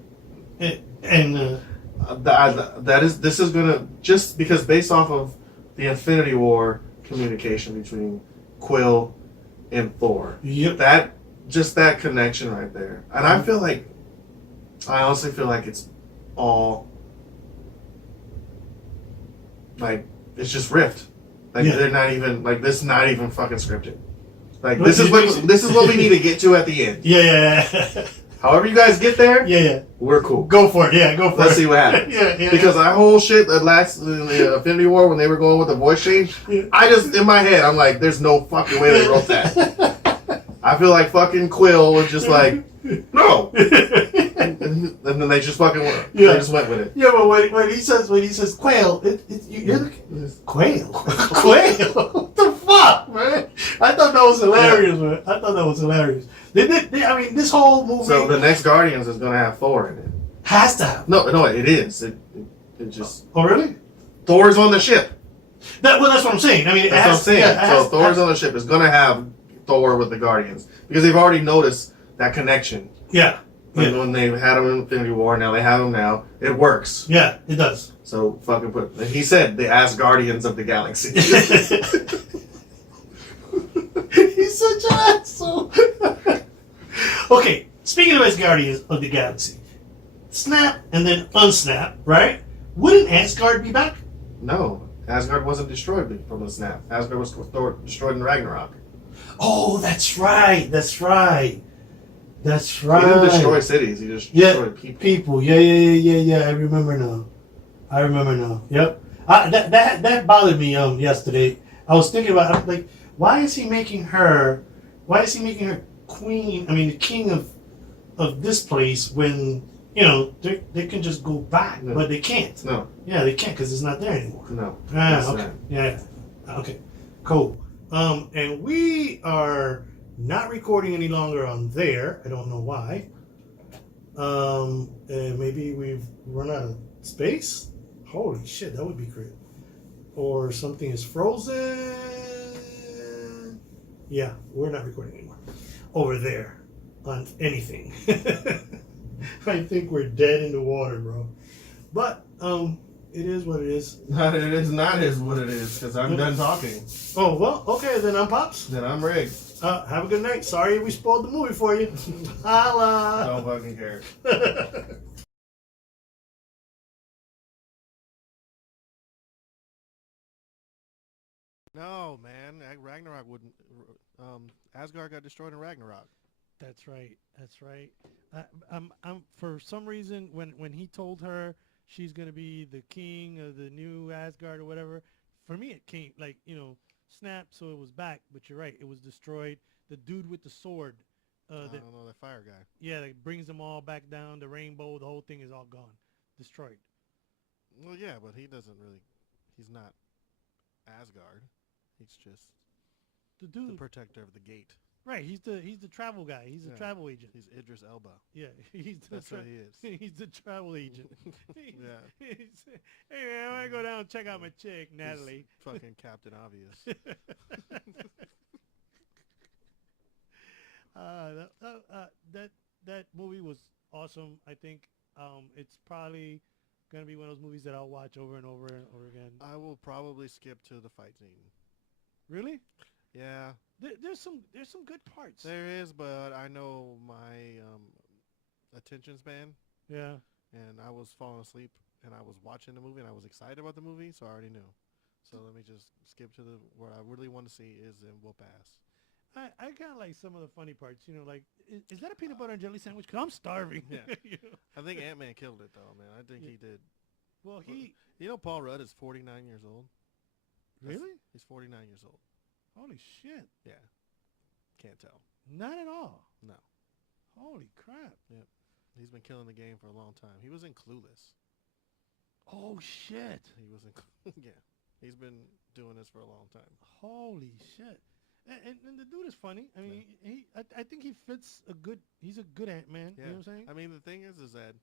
This is gonna, just because based off of the Infinity War communication between Quill and Thor. Yep. That connection right there. And I honestly feel like it's all, like, it's just riffed. Like, they're not even, like, this is not even fucking scripted. Like, this is what we need to get to at the end. Yeah. However you guys get there, we're cool. Go for it. Yeah, go for it. Let's see what happens. Because that whole shit that last in the Infinity War when they were going with the voice change, I just, in my head, I'm like, there's no fucking way they wrote that. I feel like fucking Quill was just like, no. And then they just fucking went. They just went with it. Yeah, but when he says quail, you're quail. Quail. What the fuck, man? I thought that was hilarious, man. I thought that was hilarious. This whole movie. So the next Guardians is gonna have Thor in it. Has to have. No, it is. It just. Oh really? Thor's on the ship. That's what I'm saying. I mean, that's what I'm saying. So Thor's on the ship. It's gonna have Thor with the Guardians because they've already noticed that connection. Yeah. When they had him in Infinity War, now they have him now. It works. Yeah, it does. So fucking he said the Asgardians of the galaxy. He's such an asshole. Okay, speaking of Asgardians of the galaxy, snap and then unsnap, right? Wouldn't Asgard be back? No, Asgard wasn't destroyed from the snap. Asgard was destroyed in Ragnarok. Oh, that's right. He didn't destroy cities. He just destroyed people. Yeah. I remember now. Yep. That bothered me yesterday. I was thinking about why is he making her queen? I mean, the king of this place when they can just go back, but they can't. No. Yeah, they can't because it's not there anymore. No. Okay. Yeah. Okay. Cool. And we are not recording any longer on there. I don't know why. Maybe we've run out of space. Holy shit, that would be great. Or something is frozen. Yeah, we're not recording anymore. Over there on anything. I think we're dead in the water, bro. But it is what it is. It is not what it is because I'm done talking. Oh well, okay. Then I'm Pops. Then I'm Rick. Have a good night. Sorry we spoiled the movie for you. Holla. Don't fucking care. No, man. Ragnarok wouldn't. Asgard got destroyed in Ragnarok. That's right. I'm for some reason when he told her she's gonna be the king of the new Asgard or whatever, for me it came snap, so it was back. But you're right, it was destroyed. The dude with the sword. I don't know, that fire guy. Yeah, that brings them all back down. The rainbow, the whole thing is all gone, destroyed. Well, yeah, but he doesn't really. He's not Asgard. He's just the The dude. protector of the gate. Right. He's the travel guy. He's a Yeah. travel agent. He's Idris Elba. Yeah. He's the That's what he is. He's the travel agent. Yeah. Hey man, I want to go down and check out my chick, Natalie. He's fucking Captain Obvious. That movie was awesome. I think it's probably gonna be one of those movies that I'll watch over and over and over again. I will probably skip to the fight scene. Really? Yeah, There's some good parts. there is, but I know my attention span, Yeah. and I was falling asleep, and I was watching the movie, and I was excited about the movie, so I already knew. So let me just skip to the where I really want to see is in whoop ass. I kind of like some of the funny parts. You know, like is that a peanut butter and jelly sandwich? Cause I'm starving. Yeah. You know? I think Ant-Man killed it though, man. I think Yeah. he did. Well, he You know, Paul Rudd is 49 years old. really? He's 49 years old. Holy shit! Yeah, can't tell. Not at all. No. Holy crap! Yep. He's been killing the game for a long time. He was in Clueless. Oh shit! He was in. Yeah. He's been doing this for a long time. Holy shit! And the dude is funny. I mean, I think he fits a good. He's a good Ant-Man. Yeah. You know what I'm saying? I mean, the thing is that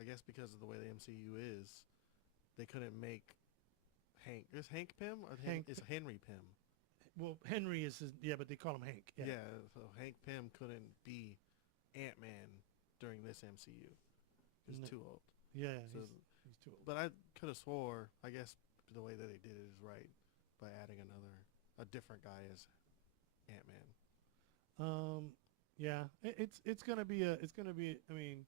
I guess because of the way the MCU is, they couldn't make Hank. Is Hank Pym or Hank- is Henry Pym? Well, Henry is his, yeah, but they call him Hank. Yeah. Yeah. So Hank Pym couldn't be Ant-Man during this MCU. He's No. too old. Yeah. So- he's too old. But I could have swore. I guess the way that they did it is right by adding a different guy as Ant-Man. Yeah, it's gonna be I mean,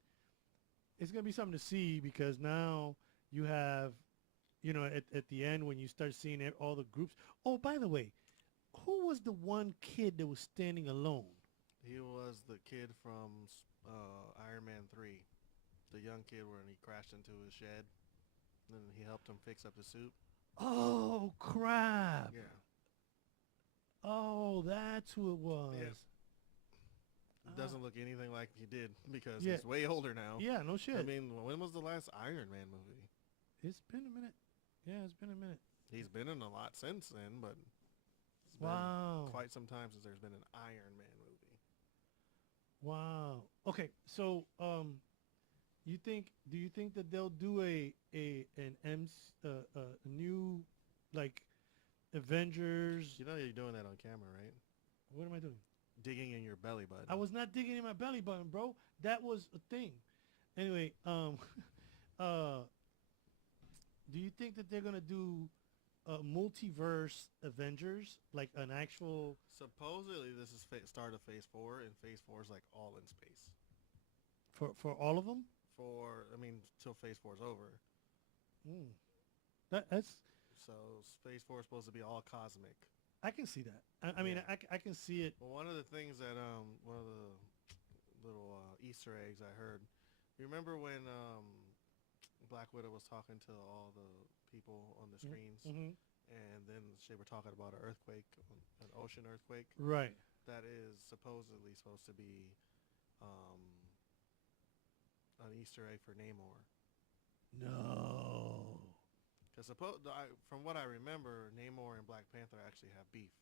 it's gonna be something to see because now you have, you know, at the end when you start seeing all the groups. Oh, by the way, who was the one kid that was standing alone? He was the kid from Iron Man 3. The young kid when he crashed into his shed. And he helped him fix up the suit. Oh crap! Yeah. Oh, that's who it was. It doesn't look anything like he did because Yeah. he's way older now. Yeah, no shit. I mean, when was the last Iron Man movie? It's been a minute. Yeah, it's been a minute. He's been in a lot since then, but it's Wow. been quite some time since there's been an Iron Man movie. Wow. Okay, so do you think that they'll do a new like Avengers? You know you're doing that on camera, right? What am I doing? Digging in your belly button. I was not digging in my belly button, bro. That was a thing. Anyway, do you think that they're gonna do a multiverse Avengers, like an actual? Supposedly this is start of Phase 4, and Phase 4 is like all in space. For all of them? Till Phase 4 is over. That's So Phase 4 is supposed to be all cosmic. I can see that. I mean, Yeah. I can see it. Well, one of the things that one of the little Easter eggs I heard. You remember when Black Widow was talking to all the people on the screens, Mm-hmm. and then they were talking about an earthquake, an ocean earthquake. Right. That is supposedly supposed to be an Easter egg for Namor. No. Because from what I remember, Namor and Black Panther actually have beef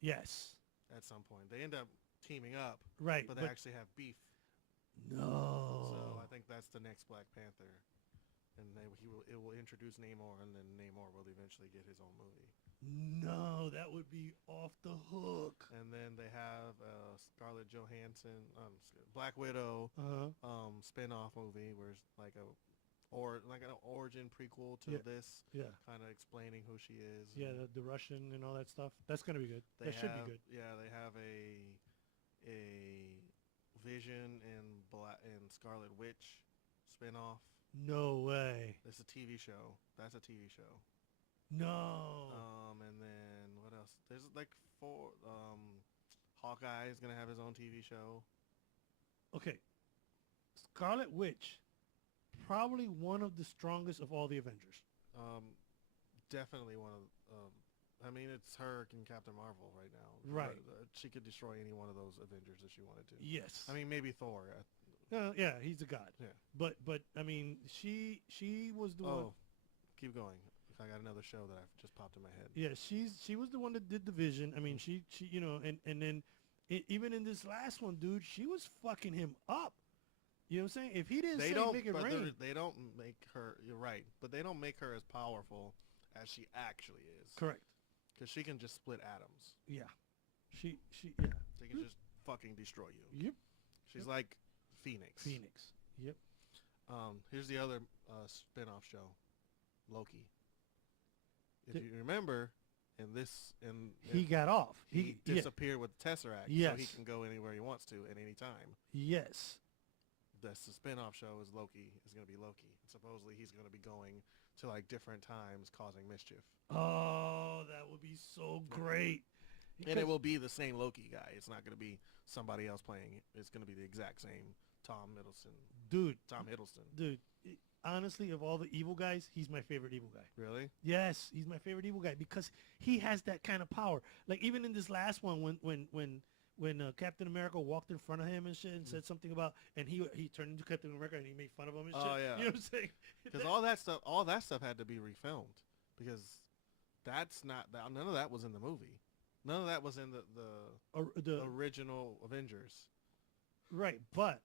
Yes. at some point. They end up teaming up, Right. but they actually have beef. No. So I think that's the next Black Panther, and it will introduce Namor, and then Namor will eventually get his own movie. No, that would be off the hook. And then they have Scarlett Johansson, Black Widow, Uh-huh. spin-off movie where it's like an origin prequel to Yeah. this, Yeah. kind of explaining who she is. Yeah, and the Russian and all that stuff. That's gonna be good. That should be good. Yeah, they have a Vision and Scarlet Witch spin-off. No way. It's a TV show. That's a TV show. No. And then what else? There's like 4. Hawkeye is gonna have his own TV show. Okay. Scarlet Witch, probably one of the strongest of all the Avengers. Definitely one of. It's her and Captain Marvel right now. Right. She could destroy any one of those Avengers if she wanted to. Yes. Maybe Thor. Yeah, he's a god. Yeah. But I mean, she was the one. Oh, keep going. I got another show that I've just popped in my head. Yeah, she was the one that did the Vision. I mean, she you know, and then even in this last one, dude, she was fucking him up. You know what I'm saying? If he didn't They say don't, make it but rain, they don't make her. You're right, but they don't make her as powerful as she actually is. correct. Because she can just split atoms. Yeah, she yeah. They can just fucking destroy you. Yep. She's like Phoenix. Phoenix. Yep. Here's the other spin-off show, Loki. If The- you remember, in He got off. he disappeared with the Tesseract, so he Yes. can go anywhere he wants to at any time. Yes. That's the spin-off show is Loki. Is going to be Loki. Supposedly he's going to be going to like different times, causing mischief. Oh, that would be so great. And it will be the same Loki guy. It's not going to be somebody else playing. It's going to be the exact same Tom Hiddleston. Dude. Tom Hiddleston. Dude. Honestly, of all the evil guys, he's my favorite evil guy. Really? Yes, he's my favorite evil guy because he has that kind of power. Like even in this last one, when Captain America walked in front of him and shit and said something about, and he turned into Captain America and he made fun of him and shit. Oh, yeah. You know what I'm saying? Because all that stuff had to be refilmed because that's not that. None of that was in the movie. None of that was in the original Avengers. Right, but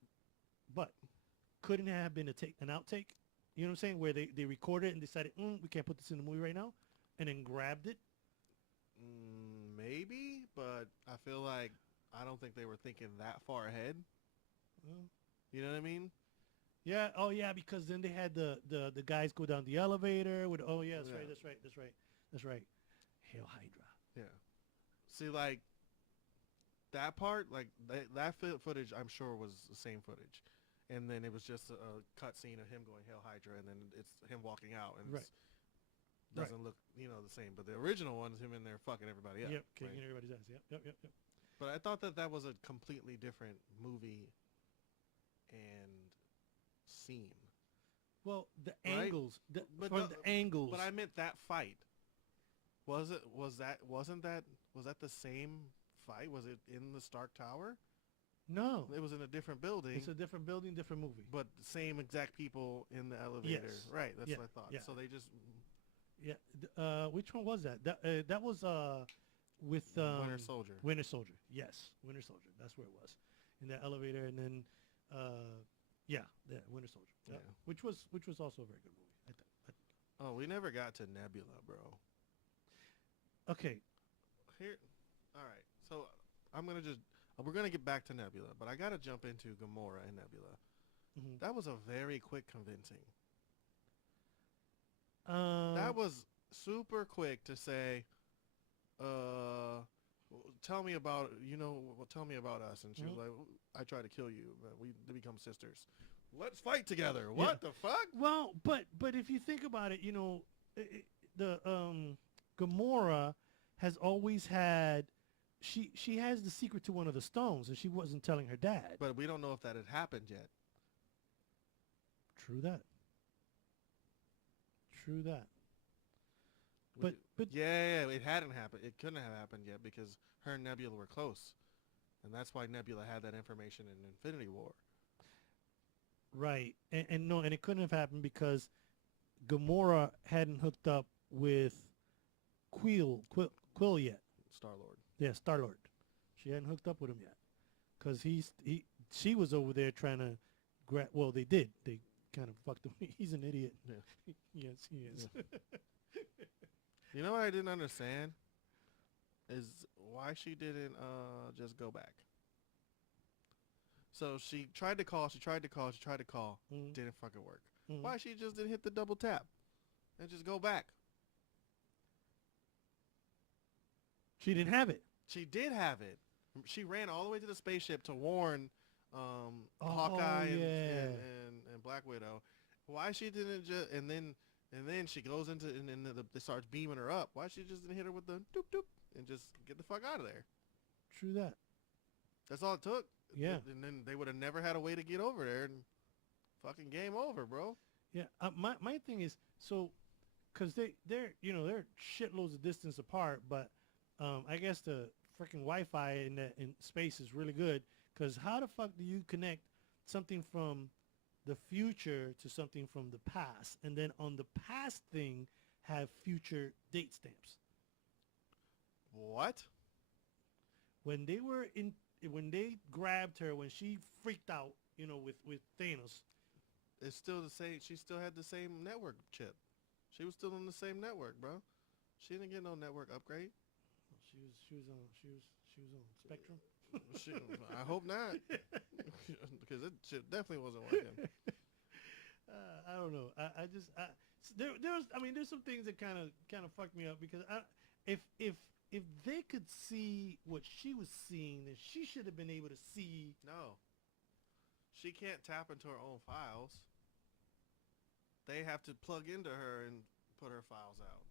couldn't it have been an outtake? You know what I'm saying? Where they recorded it and decided, we can't put this in the movie right now, and then grabbed it. Maybe, but I feel like I don't think they were thinking that far ahead. Well, You know what I mean? yeah. Oh, yeah. Because then they had the guys go down the elevator with. Oh, yeah. Yeah. That's right. Hail Hydra. Yeah. See, like that part, like that footage, I'm sure was the same footage, and then it was just a cut scene of him going Hail Hydra, and then it's him walking out, and Right. doesn't look the same. But the original one is him in there fucking everybody up. Yep. Kicking right? everybody's ass. Yep. But I thought that was a completely different movie and scene. Well, the Right? angles. The But angles. But I meant that fight. Was that the same fight? Was it in the Stark Tower? No. It was in a different building. It's a different building, different movie. But the same exact people in the elevator. Yes. Right, that's Yeah, what I thought. yeah. So they just Yeah. Which one was that? That was with Winter Soldier. Winter Soldier. Yes, Winter Soldier. That's where it was, in that elevator, and then Winter Soldier. Yeah. Yeah. Which was also a very good movie. I think. Oh, we never got to Nebula, bro. Okay. Here, all right. So we're gonna get back to Nebula, but I gotta jump into Gamora and Nebula. Mhm. That was a very quick convincing. That That was super quick to say, tell me about, tell me about us. And she was like, I try to kill you, but we become sisters. Let's fight together. What the fuck? Well, but if you think about it, the Gamora has always had. She has the secret to one of the stones, and she wasn't telling her dad. But we don't know if that had happened yet. True that. But Yeah, it hadn't happened. It couldn't have happened yet because her and Nebula were close. And that's why Nebula had that information in Infinity War. right, and no, and it couldn't have happened because Gamora hadn't hooked up with Quill yet. Star-Lord. Yeah, Star-Lord. She hadn't hooked up with him yet, because she was over there trying to well, they did. They kind of fucked him. He's an idiot. Yeah. Yes, he is. You know what I didn't understand? Is why she didn't just go back. So she tried to call, Mhm. didn't fucking work. Mhm. Why she just didn't hit the double tap and just go back? She didn't have it. She did have it. She ran all the way to the spaceship to warn Hawkeye and Black Widow. Why she didn't just and then she goes into and then they starts beaming her up. Why she just didn't hit her with the doop doop and just get the fuck out of there? True that. That's all it took. Yeah. And then they would have never had a way to get over there and fucking game over, bro. Yeah. My thing is, so, because they're shitloads of distance apart, but I guess the freaking Wi-Fi in space is really good. Because how the fuck do you connect something from the future to something from the past, and then on the past thing, have future date stamps. What? When they grabbed her, when she freaked out, with Thanos. It's still the same. She still had the same network chip. She was still on the same network, bro. She didn't get no network upgrade. She was on Spectrum. I hope not, because it shit definitely wasn't working. I don't know. There's some things that kind of fucked me up because if they could see what she was seeing, then she should have been able to see. No, she can't tap into her own files. They have to plug into her and put her files out.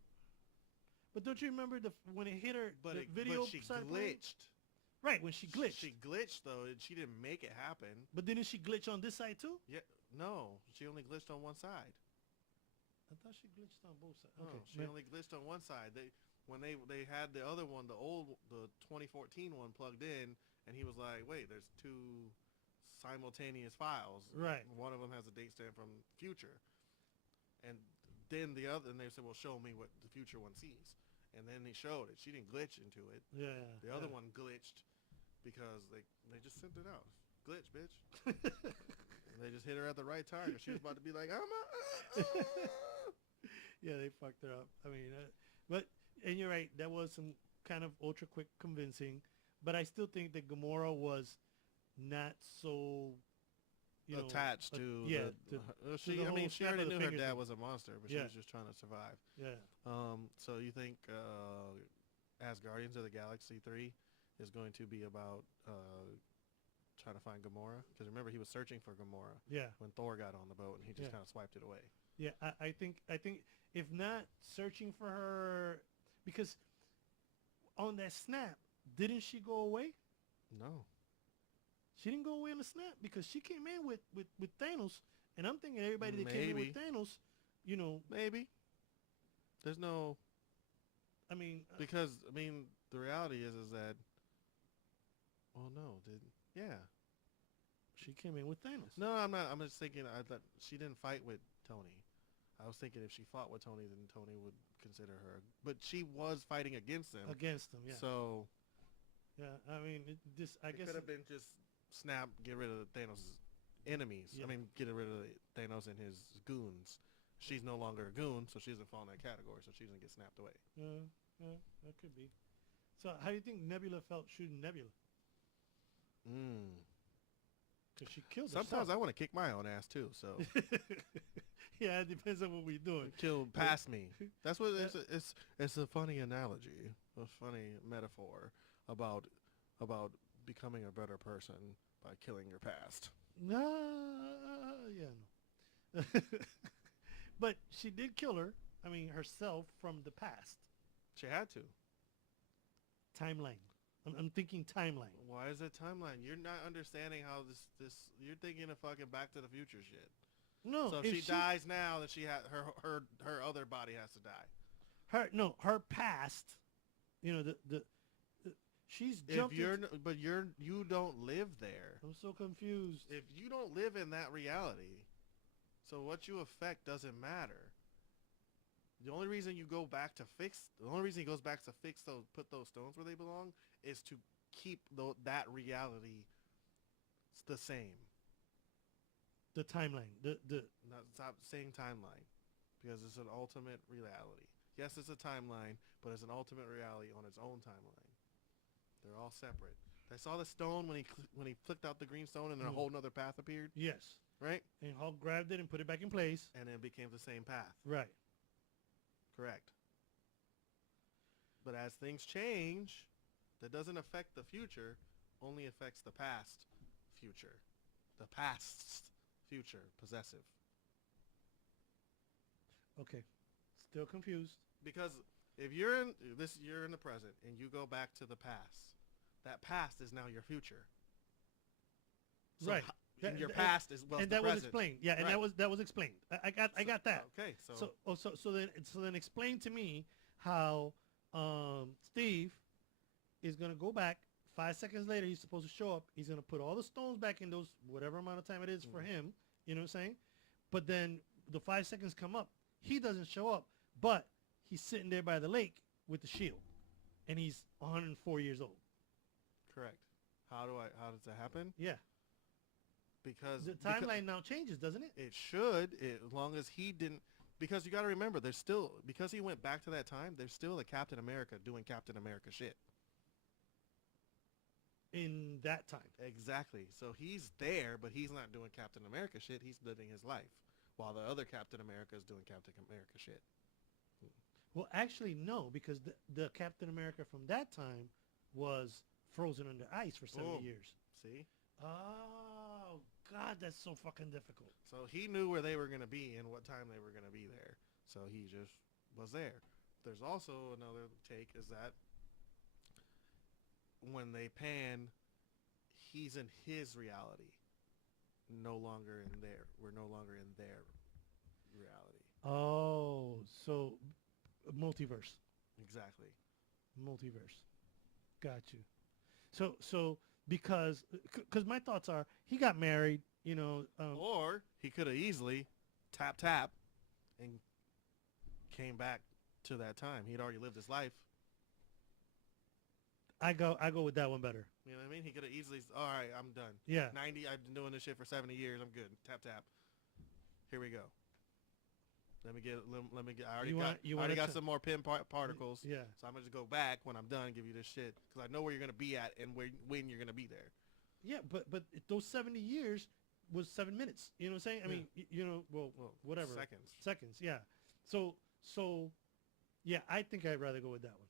But don't you remember when it hit her? But she started playing? glitched. Right, when she glitched. She glitched though, and she didn't make it happen. But didn't she glitch on this side too? Yeah, no, she only glitched on one side. I thought she glitched on both sides. No, Okay, she only glitched on one side. When they had the other one, the 2014 one plugged in, and he was like, "Wait, there's two simultaneous files. Right. One of them has a date stamp from future." And then and they said, "Well, show me what the future one sees." And then they showed it. She didn't glitch into it. Yeah. The other one glitched because they just sent it out. Glitch, bitch. And they just hit her at the right time. She was about to be like, Yeah, they fucked her up. I mean, and you're right. That was some kind of ultra quick convincing, but I still think that Gamora was not so. Attached to she already knew her dad was a monster, but she was just trying to survive. Yeah. So you think as Guardians of the Galaxy 3 is going to be about trying to find Gamora? Because remember, he was searching for Gamora when Thor got on the boat, and he just kind of swiped it away. Yeah, I think if not searching for her, because on that snap, didn't she go away? No. She didn't go away on the snap because she came in with Thanos, and I'm thinking everybody that came in with Thanos, Maybe. There's no... I mean... because, the reality is that... Well, no, yeah. She came in with Thanos. No, I'm not. I'm just thinking I thought she didn't fight with Tony. I was thinking if she fought with Tony, then Tony would consider her. But she was fighting against him. Against him, yeah. So... Yeah, I mean, I guess... could have been just... snap, get rid of Thanos' enemies. Yeah. Get rid of Thanos and his goons. She's no longer a goon, so she doesn't fall in that category, so she doesn't get snapped away. Yeah, that could be. So how do you think Nebula felt shooting Nebula? Because she killed herself. Sometimes I want to kick my own ass too, so... Yeah, it depends on what we're doing. Kill past me. That's what it's a funny analogy, a funny metaphor about becoming a better person by killing your past. No. But she did kill herself from the past. She had to. Timeline. I'm thinking timeline. Why is it timeline? You're not understanding how this. You're thinking of fucking Back to the Future shit. No. So if she dies now, then she her other body has to die. Her past. She's jumped. You don't live there. I'm so confused. If you don't live in that reality, so what you affect doesn't matter. The only reason he goes back to fix put those stones where they belong is to keep that reality the same. The timeline. Stop saying timeline, because it's an ultimate reality. Yes, it's a timeline, but it's an ultimate reality on its own timeline. They're all separate. I saw the stone when he flicked out the green stone, and then a whole nother path appeared. Yes. Right? And Hulk grabbed it and put it back in place. And then it became the same path. Right. Correct. But as things change, that doesn't affect the future, only affects the past future. The past's future, possessive. Okay. Still confused. Because if you're in the present and you go back to the past, that past is now your future. So right. And your past is and that was explained. Yeah, and right. that was explained. I got that. Okay, so then explain to me how Steve is gonna go back 5 seconds later. He's supposed to show up. He's gonna put all the stones back in those whatever amount of time it is for him. You know what I'm saying? But then the 5 seconds come up. He doesn't show up, but he's sitting there by the lake with the shield, and he's 104 years old. Correct. How does that happen? Yeah. Because The timeline now changes, doesn't it? it should, as long as he didn't. Because you got to remember, there's still, because he went back to that time, there's still a Captain America doing Captain America shit. In that time. Exactly. So he's there, but he's not doing Captain America shit. He's living his life, while the other Captain America is doing Captain America shit. Well, actually, no, because the Captain America from that time was frozen under ice for 70 Boom. years. See? Oh, God, that's so fucking difficult. So he knew where they were going to be and what time they were going to be there. So he just was there. There's also another take is that when they pan, he's in his reality, no longer in their. We're no longer in their reality. Oh, so multiverse. Exactly. Multiverse. Got you. So because my thoughts are he got married, you know. Or he could have easily tap and came back to that time. He'd already lived his life. I go with that one better. You know what I mean? He could have easily, all right, I'm done. Yeah. 90, I've been doing this shit for 70 years. I'm good. Tap. Here we go. Let me get. I already got some more pin particles. Yeah. So I'm gonna just go back when I'm done and give you this shit because I know where you're gonna be at and when you're gonna be there. Yeah, but those 70 years was 7 minutes. You know what I'm saying? I mean, you know, well, whatever. Seconds. Yeah. So yeah, I think I'd rather go with that one.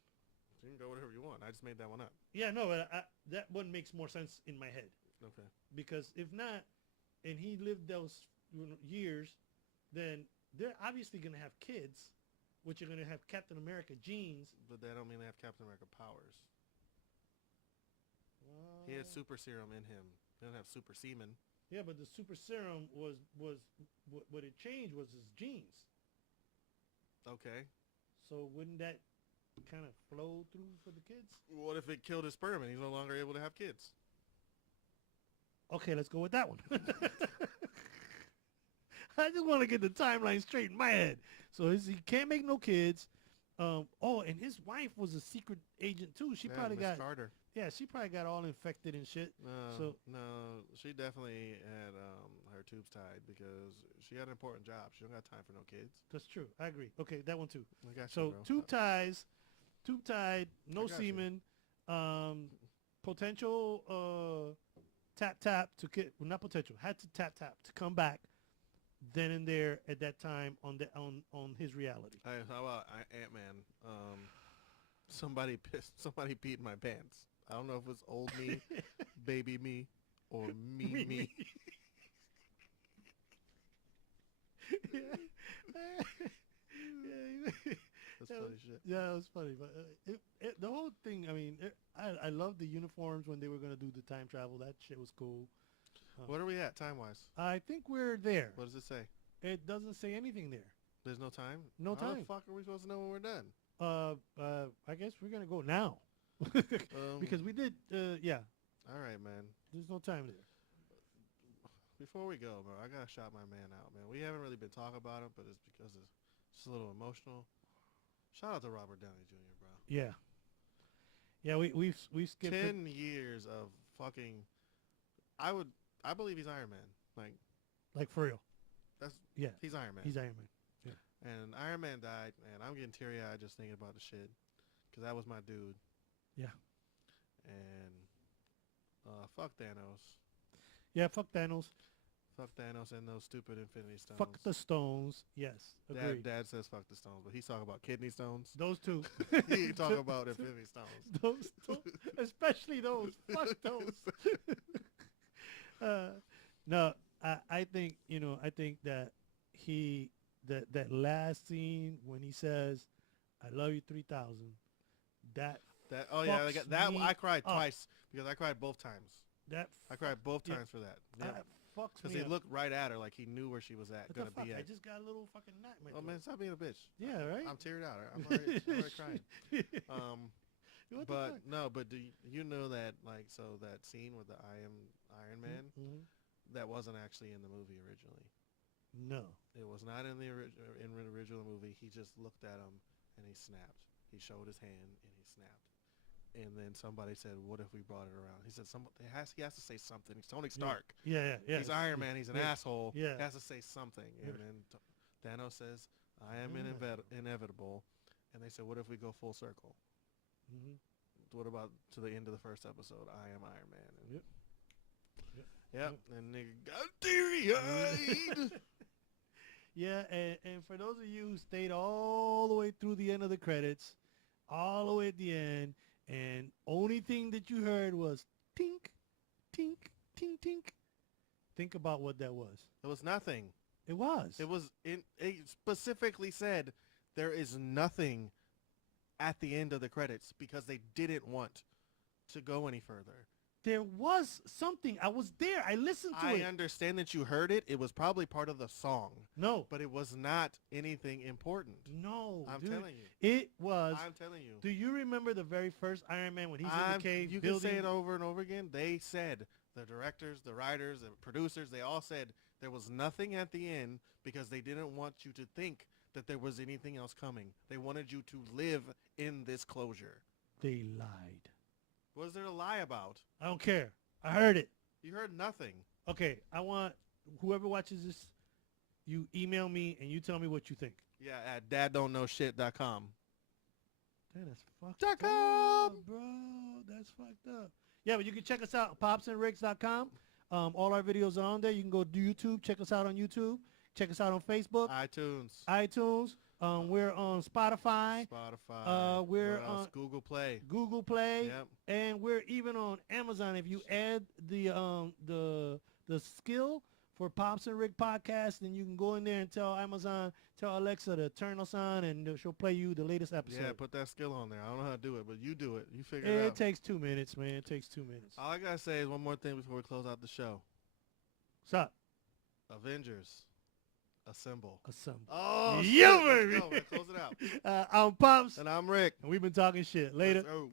You can go whatever you want. I just made that one up. Yeah, no, but that one makes more sense in my head. Okay. Because if not, and he lived those years, then they're obviously going to have kids, which are going to have Captain America genes. But that don't mean they have Captain America powers. He had super serum in him. He doesn't have super semen. Yeah, but the super serum was what it changed was his genes. Okay. So wouldn't that kind of flow through for the kids? What if it killed his sperm and he's no longer able to have kids? Okay, let's go with that one. I just want to get the timeline straight in my head. So he can't make no kids. And his wife was a secret agent too. She probably Miss got Carter. Yeah, she probably got all infected and shit. No, she definitely had her tubes tied because she had an important job. She don't got time for no kids. That's true. I agree. Okay, that one too. I got so you, bro. tube tied, no semen, potential tap to get, well, not potential, had to tap to come back then and there at that time on his reality. Hey, how about Ant-Man? Somebody peed in my pants. I don't know if it's old me, baby me, or me. Yeah. That's funny shit. Yeah, it was funny. But the whole thing, I mean, I love the uniforms when they were going to do the time travel. That shit was cool. What are we at time-wise? I think we're there. What does it say? It doesn't say anything there. There's no time? No time. How the fuck are we supposed to know when we're done? I guess we're going to go now. Because we did, yeah. All right, man. There's no time there. Before we go, bro, I got to shout my man out, man. We haven't really been talking about him, but it's because it's just a little emotional. Shout out to Robert Downey Jr., bro. Yeah. Yeah, we've skipped 10 years of fucking... I believe he's Iron Man. Like for real. Yeah. He's Iron Man. He's Iron Man. Yeah. And Iron Man died, and I'm getting teary-eyed just thinking about the shit. Because that was my dude. Yeah. And fuck Thanos. Yeah, fuck Thanos. Fuck Thanos and those stupid Infinity Stones. Fuck the stones. Yes, agreed. Dad says fuck the stones, but he's talking about kidney stones. Those two. He ain't talking about Infinity Stones. Those, especially those. Fuck those. No, I think, I think that that last scene when he says, "I love you 3,000," that I cried twice because I cried both times. I cried both times for that. Yeah. That fucks me because he looked right at her like he knew where she was at. What the fuck? I just got a little fucking knot in my throat. Man, stop being a bitch. Yeah, right. I'm teared out. I'm already crying. But do you know that so that scene with the Iron Man that wasn't actually in the movie originally? No, it was not in the original movie. He just looked at him and he snapped. He showed his hand and he snapped. And then somebody said, "What if we brought it around?" He said, he has to say something. He's Tony Stark. Yeah. He's Iron Man. He's an asshole. Yeah. He has to say something." And then Thanos says, "I am inevitable." And they said, "What if we go full circle?" Mm-hmm. What about to the end of the first episode? I am Iron Man. And Yep. And nigga got teary-eyed. Yeah, and for those of you who stayed all the way through the end of the credits, all the way at the end, and only thing that you heard was tink, tink, tink, tink. Think about what that was. It was nothing. It was. It specifically said there is nothing at the end of the credits because they didn't want to go any further. There was something. I was there. I listened to it. I understand that you heard it. It was probably part of the song. No. But it was not anything important. No, I'm dude. telling you. It was. I'm telling you. Do you remember the very first Iron Man when he's in the cave You building? can say it over and over again. They said, the directors, the writers, the producers, they all said there was nothing at the end because they didn't want you to think that there was anything else coming. They wanted you to live in this closure. They lied. What is there to lie about? I don't care. I heard it. You heard nothing. Okay, I want whoever watches this, you email me and you tell me what you think. Yeah, at daddon'tknowshit.com. Damn, that's fucked .com. up, bro. That's fucked up. Yeah, but you can check us out, popsandricks.com. All our videos are on there. You can go to YouTube. Check us out on YouTube. Check us out on Facebook. iTunes. We're on Spotify. We're on Google Play. Yep. And we're even on Amazon. If you add the skill for Pops and Rick podcast, then you can go in there and tell Alexa to turn us on, and she'll play you the latest episode. Yeah, put that skill on there. I don't know how to do it, but you do it. You figure it out. It takes 2 minutes, man. It takes 2 minutes. All I gotta say is one more thing before we close out the show. What's up? Avengers. Assemble. Oh, yeah, baby. Let's go, man. Close it out. I'm Pops. And I'm Rick. And we've been talking shit. Later. Let's go.